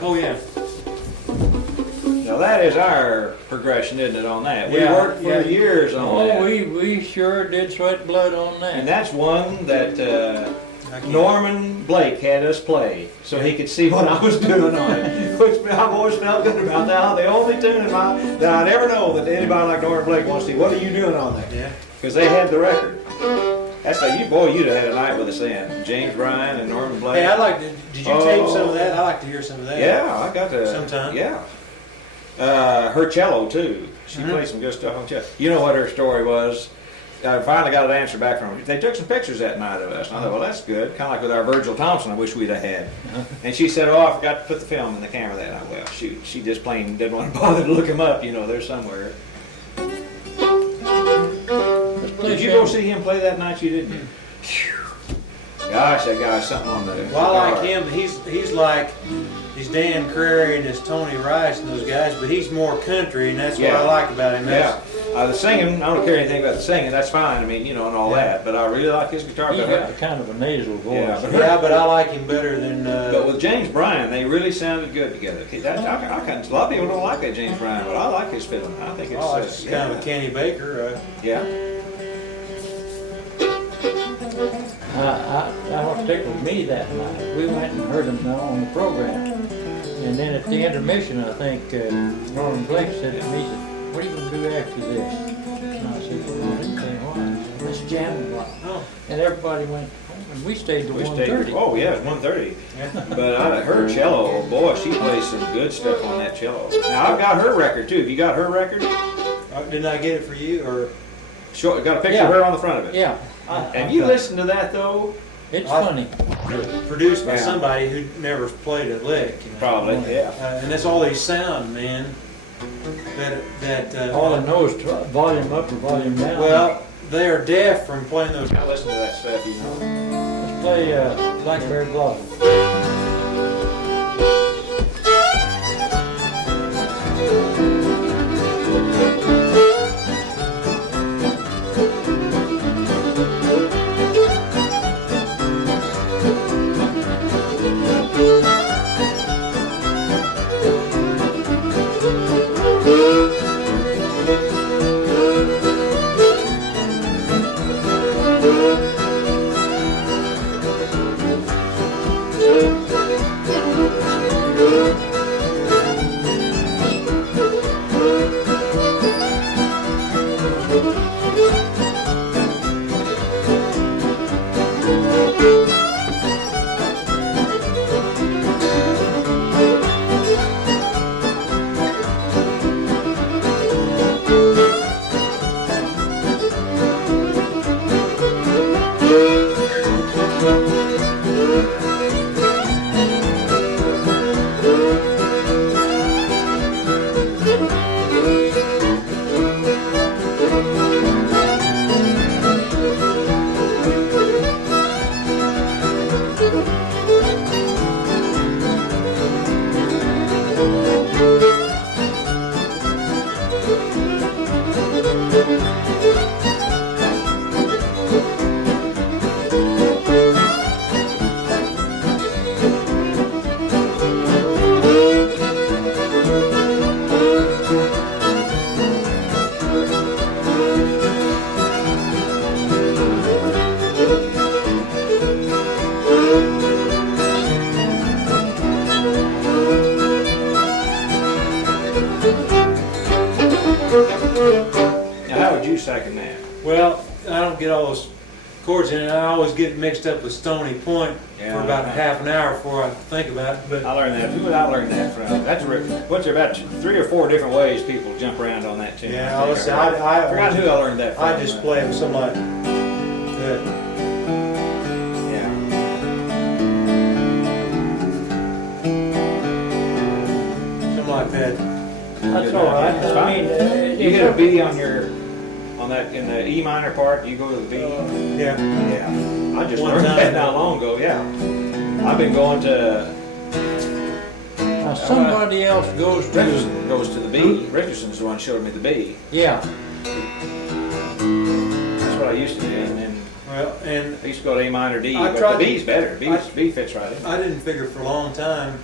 Oh, yeah. Now that is our progression, isn't it, on that? We Yeah, worked for yeah. years on Oh, that. we sure did sweat blood on that. And that's one that I can't- Norman Blake had us play, so he could see what I was doing on it, which I've always felt good about that. The only tune in my, that I never know that anybody like Norman Blake wants to see, what are you doing on that? Yeah. Because they had the record. That's like, you'd have had a night with us then. James Bryan and Norman Blake. Hey, I'd like to, did you tape some of that? I like to hear some of that. Yeah, I got to. Sometime. Yeah. Her cello too. She played some good stuff on cello. You know what her story was? I finally got an answer back from her. They took some pictures that night of us. And I thought, well, that's good. Kind of like with our Virgil Thompson, I wish we'd have had. And she said, oh, I forgot to put the film in the camera that night. Well, shoot, she just plain didn't want to bother to look him up. You know, they're somewhere. Did you go see him play that night? You didn't? Gosh, that guy's something on the Well, I like guitar. him. He's like, he's Dan Crary and his Tony Rice and those guys, but he's more country, and that's what Yeah. I like about him. Yeah. The singing, I don't care anything about the singing, that's fine, I mean, you know, and all that, but I really like his guitar. He But, got kind of a nasal voice. Yeah, but- Yeah, but I like him better than. but with James Bryan, they really sounded good together. A lot of people don't like that James Bryan, but I like his fiddling. I think it's, it's kind of a Kenny Baker. yeah. What tickled me that night, we went and heard him on the program. And then at the intermission, I think Norman Blake said to me, he said, what are you going to do after this? And I said, well, I didn't say why. Let's jam a while. Oh. And everybody went home, and we stayed till We 1:30. stayed, oh yeah, it's 1:30. But her cello, boy, she plays some good stuff on that cello. Now I've got her record too. Have you got her record? Didn't I get it for you, or? Sure, got a picture Yeah. of her on the front of it. Yeah. Have you listened to that though? It's I- funny. Produced by Yeah. somebody who never played a lick. You know? Probably, yeah. And that's all they sound, man. All I know is volume up or volume down. well, they are deaf from playing those. I listen to that stuff, you know. Let's play Blackberry Blossom. Well, I don't get all those chords in it. I always get mixed up with Stony Point for about half an hour before I think about it. But I learned that. Who did I learn that from? That's what's there about 3 or 4 different ways people jump around on that tune. yeah, I forgot who I learned that from. I just play with somebody that. Yeah. Something like that. That's all right. It's I fine. mean, You hit a B on your that in the E minor part. You go to the B. Yeah. Yeah. I just One learned time. that not long ago. Yeah. I've been going to. now somebody else goes to. Richardson goes to the B. Richardson's the one who showed me the B. Yeah. That's what I used to do, and then Well, and I used to go to A minor D, I but tried the to- B's better. B fits right in. I didn't figure for a long time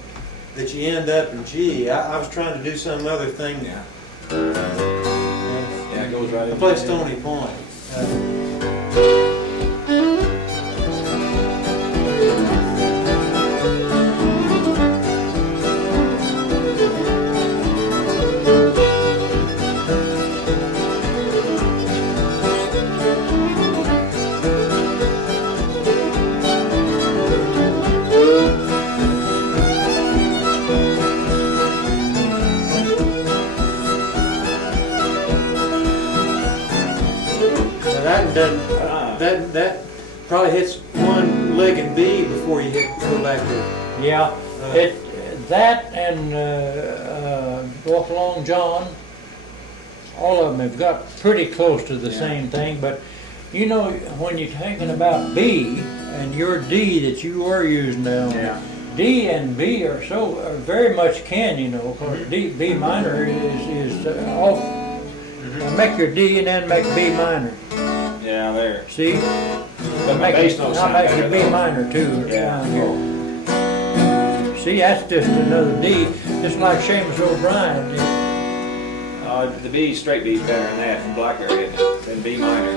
that you end up in G. I was trying to do some other thing. Yeah. Yeah, it goes right I in. played Stony Point. That probably hits one leg in B before you go back to. Yeah. That and Walk Along John, all of them have got pretty close to the same thing, but you know, when you're thinking about B and your D that you are using now, D and B are very much can, you know, because B minor is off. Make your D and then make B minor. Yeah, there. See? But my bass notes sound make better, your B though. minor too. Yeah. Down here. See, that's just another D, just like Seamus O'Brien did. The B, straight B is better than that in Blackberry than B minor.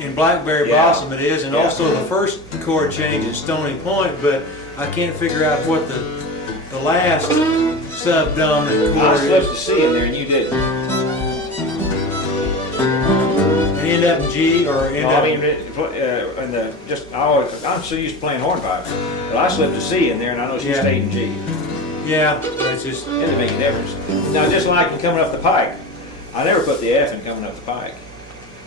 In Blackberry Blossom it is, and Yeah. also the first chord change in Stony Point, but I can't figure out what the last subdominant I chord slipped is. a C in there and you didn't. And end up in G or end No, up. I mean, I'm so used to playing hornpipe, but I slipped a C in there and I know she Yeah. stayed in G. Yeah, that's just. It didn't make a difference. Now, just like in coming up the pike, I never put the F in coming up the pike.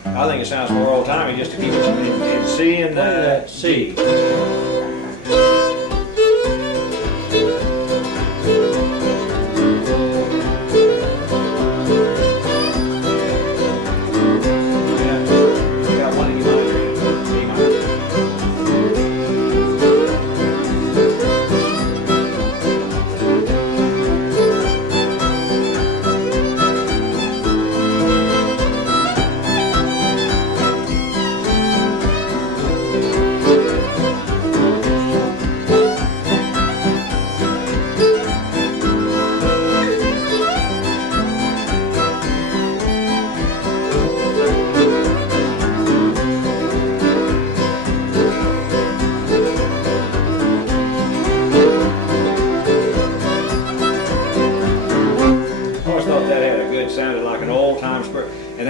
I think it sounds more old-timey just to keep it in C and that C. sounded like an old time spur. And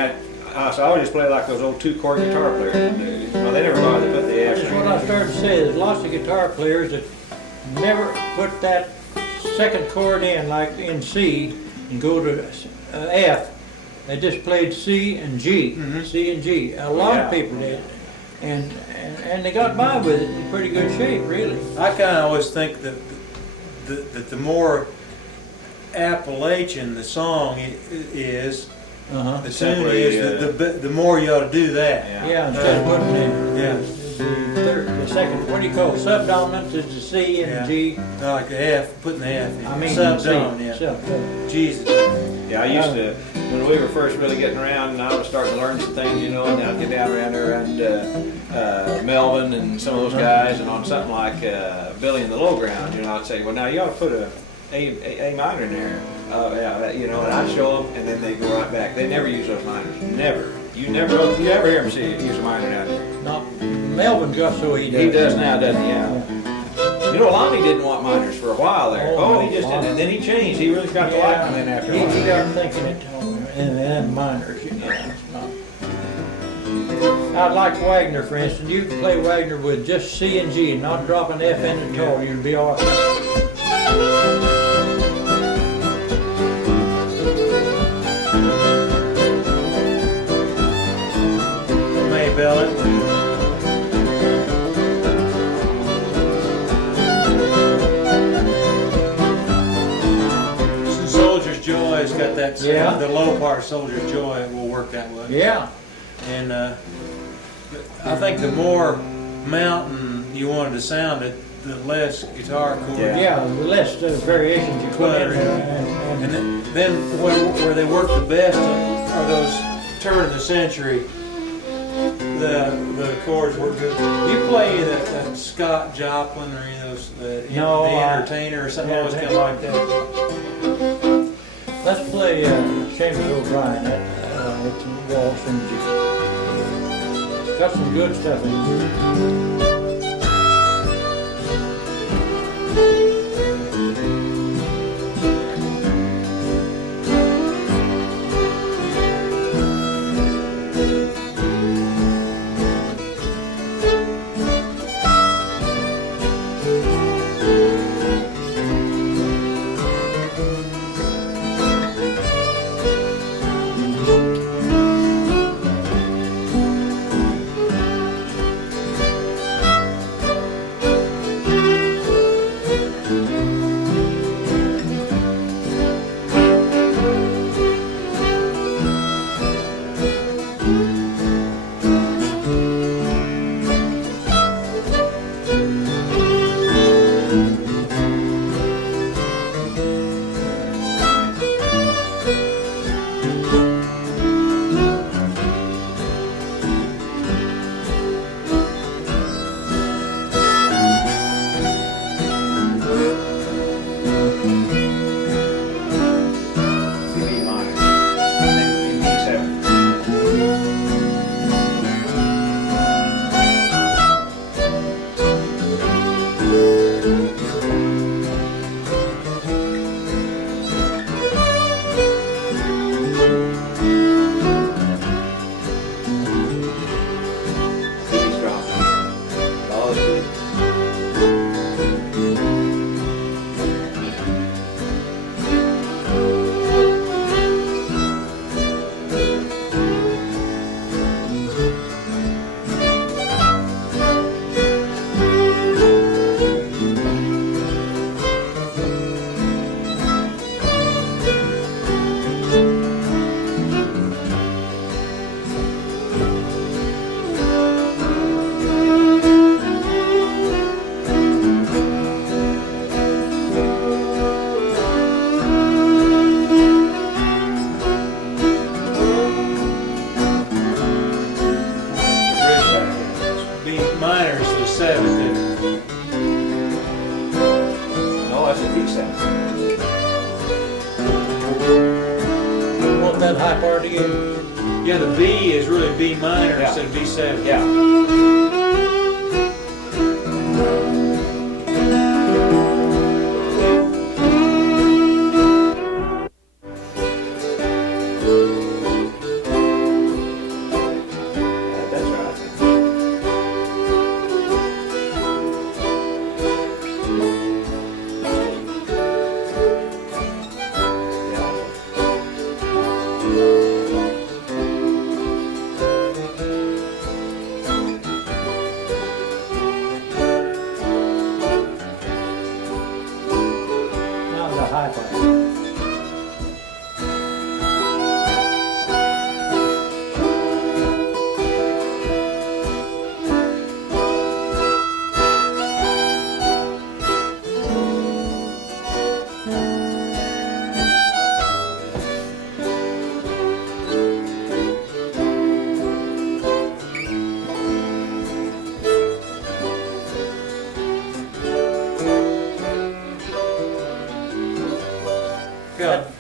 so I would just play like those old 2-chord guitar players do. Well, they never bothered to put the F That's string what I in. started to say. There's lots of guitar players that never put that second chord in, like in C, and go to F. They just played C and G, C and G. A lot of people did, and they got by with it in pretty good shape, really. I kind of always think that the more Appalachian the song is, the tune is, the more you ought to do that. Yeah, instead of putting in Yeah. the second, what do you call it? Subdominant is the C and G. Like the F, putting the F in. I mean, Subdominant, C, yeah. Jesus. Yeah, I used to, when we were first really getting around and I was starting to learn some things, you know, and I'd get down around there and Melvin and some of those guys, and on something like Billy and the Lowground, you know, I'd say, well, now you ought to put a minor in there, you know, and I'd show them, and then they'd go right back. They never use those minors. Never. You never hear them use a minor down there. No, Melvin's got so he does. He does now, doesn't he? Yeah. You know, Lonnie didn't want minors for a while there. Oh, He just didn't, and then he changed. He really got to like them then after a while. He got thinking it, and minors, you know. It's not. I'd like Wagner, for instance. You can play Wagner with just C and G, not dropping F in it at all. You'd be all right. Bellet. Soldier's Joy has got that. The low part of Soldier's Joy will work that way. Yeah. And I think the more mountain you wanted to sound it, the less guitar chords. Yeah, the less variations you put in. And then where they work the best are those turn of the century. The chords work good. You play that Scott Joplin or any of those, the Entertainer or something always kind of like that. Let's play Seamus O'Brien. It's Waltz and G. Got some good stuff in it. That high part again. Yeah, the B is really B minor instead of B7. Yeah.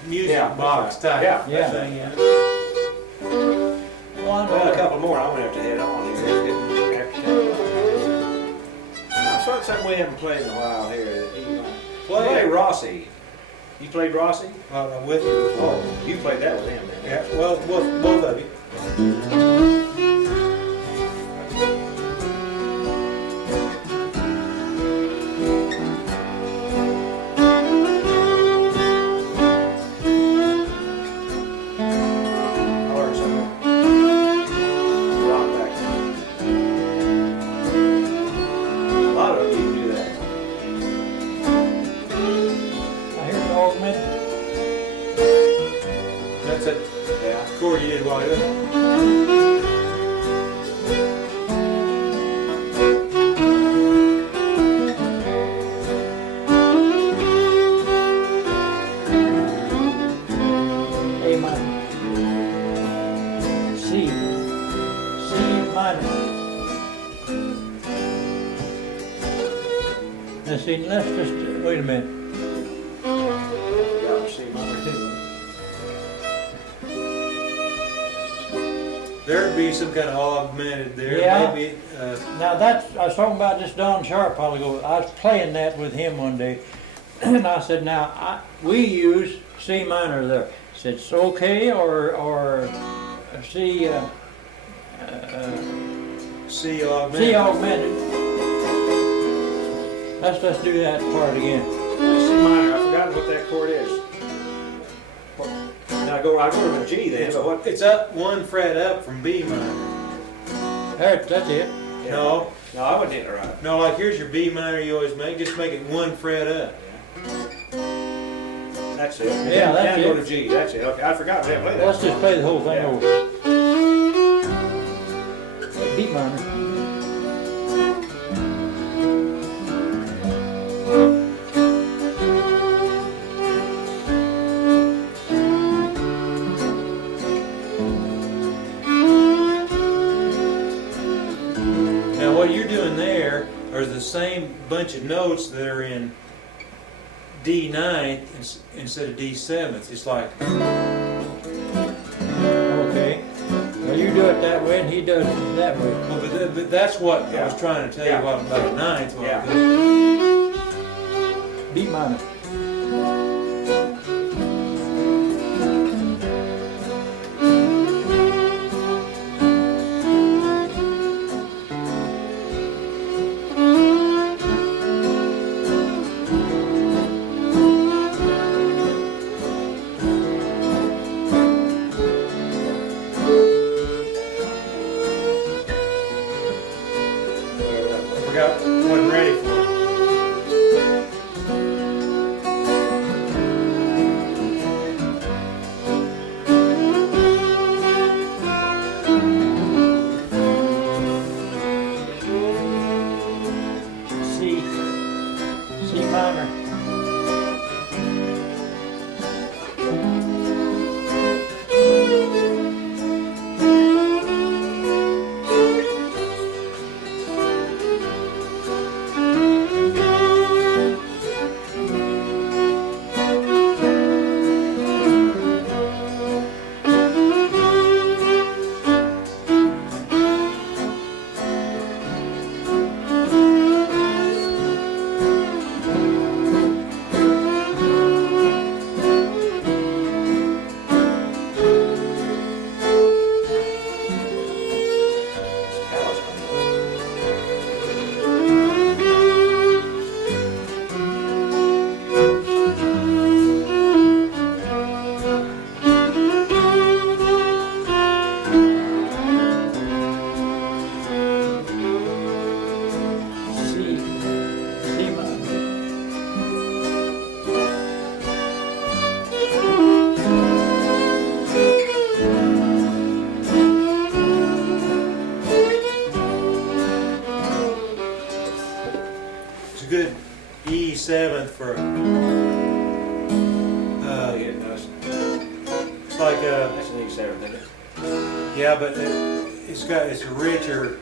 music Yeah, box type yeah. thing. Yeah. Well, a couple more. I'm gonna have to head on here. It's getting after 10 o'clock. Now, something we haven't played in a while here. Play Rossi. You played Rossi? With you before. Oh, you played that with him, then? Yeah, well, both of you. See, let's just, wait a minute. Yeah, C minor too. There'd be some kind of augmented there, Yeah. maybe. Now that's, I was talking about this Don Sharp a while ago. I was playing that with him one day. And I said, now, we use C minor there. He said, it's okay, or C, C augmented. C augmented. Let's do that part again. C minor, I've forgotten what that chord is. Now I go to the G then, but what? It's up 1 fret up from B minor. That's it. Yeah. No, I wouldn't hit it right. no, like here's your B minor you always make. Just make it 1 fret up. That's it. Yeah, that's then it. go to G. That's it. Okay, I forgot to play that. Let's just play the whole thing Yeah. over. B minor. What you're doing there are the same bunch of notes that are in D ninth instead of D seventh. It's like, Okay. Well, you do it that way, and he does it that way. well, but that's what I was trying to tell Yeah. you about a ninth. Yeah. B minor. Wasn't ready for it. C minor. E7 for it's like That's an E7, isn't it? yeah, but it's a richer.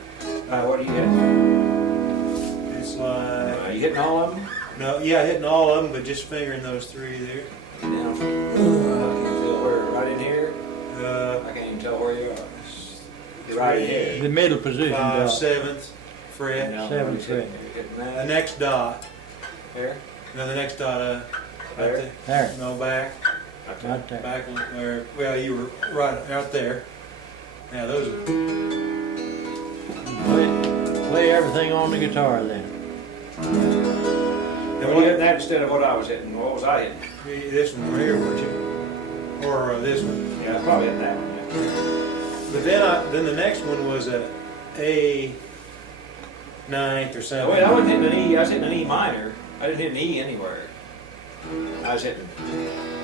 What are you hitting? It's like Are you hitting all of them? no, yeah, hitting all of them, but just fingering those three there. Down. the middle position. dot. 7th fret. No, Seventh fret. The next dot. Here? No, the next dot. Right There? There, No, back. right there. Back on where. Well, you were right out there. Now those are. Play everything on the guitar then. And Well, you hit that instead of what I was hitting. What was I hitting? this one right here, weren't you? Or this one. Yeah, I probably hit that one. But then the next one was A ninth or Yeah. something. Wait, I wasn't hitting an E. I was hitting an E minor. I didn't hit an E anywhere. I was hitting.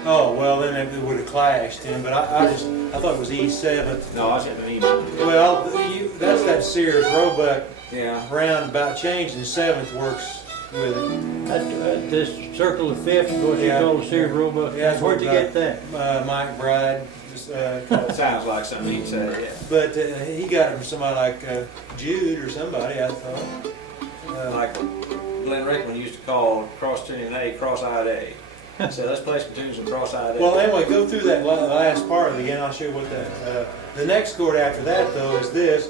Oh well, then it would have clashed then. But I thought it was E7th. No, I was hitting an E minor. Well, that's that Sears Roebuck Yeah. roundabout change, and 7th works with it. This circle of fifths, what you Yeah. call the Sears Roebuck. Yeah, that's Where'd you what, get that? Mike Bride. Just, That sounds like something he'd say. Yeah. but he got it from somebody like Jude or somebody, I thought. Like Glenn Rickman used to call cross-tuning A, cross-eyed A. So let's play some tunes and cross-eyed A. Well, anyway, go through that last part of it again. I'll show you what the next chord after that, though, is this.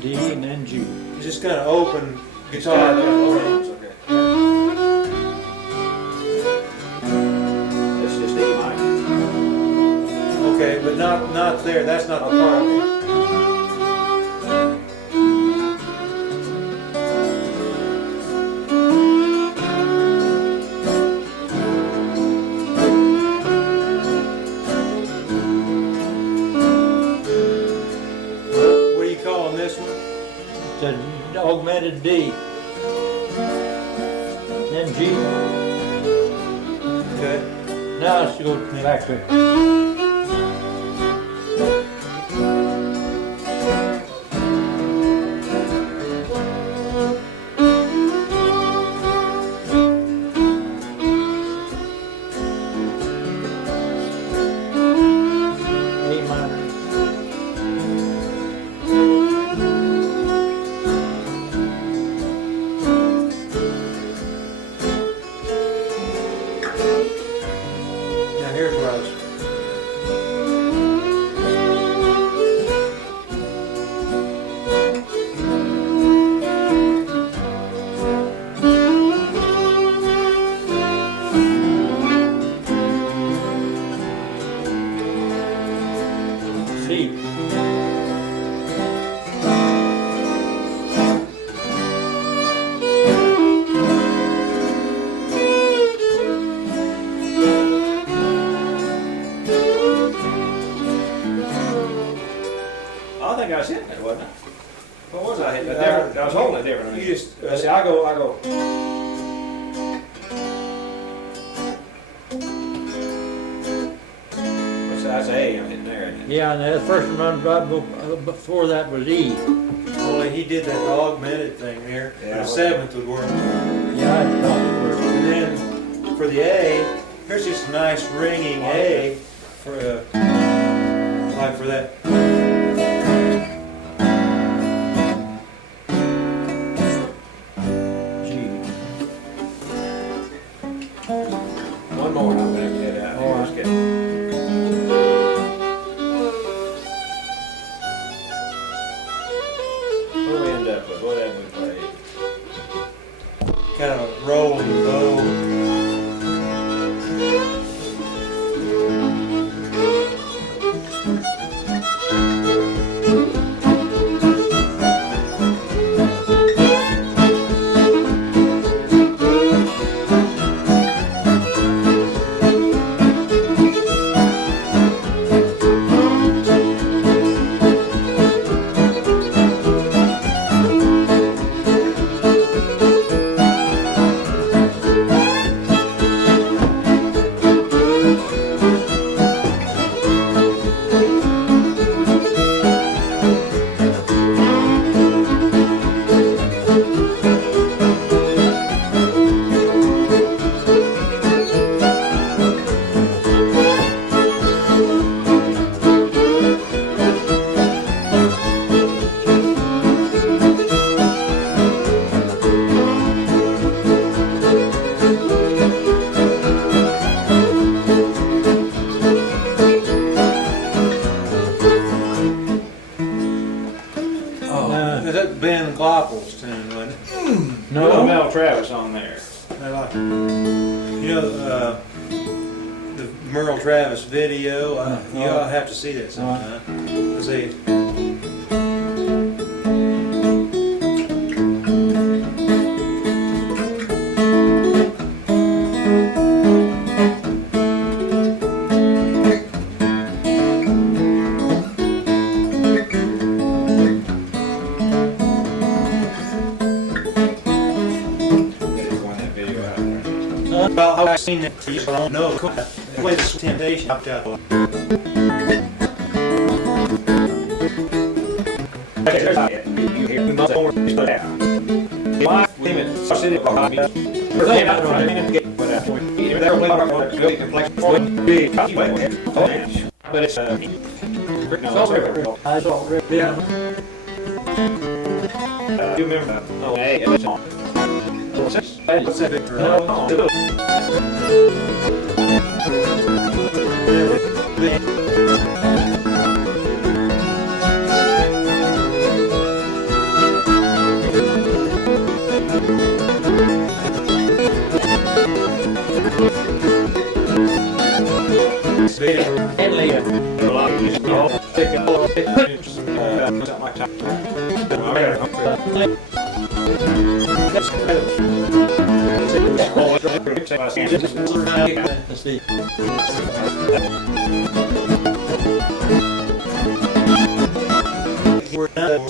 D and then G. It's just kind of open guitar. Okay. It's just E minor. Okay, but not there. That's not the part. What are you calling this one? It's an augmented D. Then G. Okay. Now let's go back to it. A minor. Now here's where I was. C. I think I was hitting it, wasn't I? What was I hitting? I was holding it different. You just See, I go. What's that? That's A I'm hitting there, isn't it? Yeah, and the first one right before that was E. only he did that augmented thing there. Yeah. The 7th would work. Yeah, I thought it worked. And then for the A, here's just a nice ringing A for like for that. G. One more and I'm gonna get out. All right. Just kidding. What do we end up with? What have we played? Kind of a rolling bow. You know, the Merle Travis video, you all have to see that sometime. See. Well, I've seen it, but I don't know. Play the Temptation out there. But it's you remember? Oh, hey, it's on. What's that, Victor? Let's see. We're done.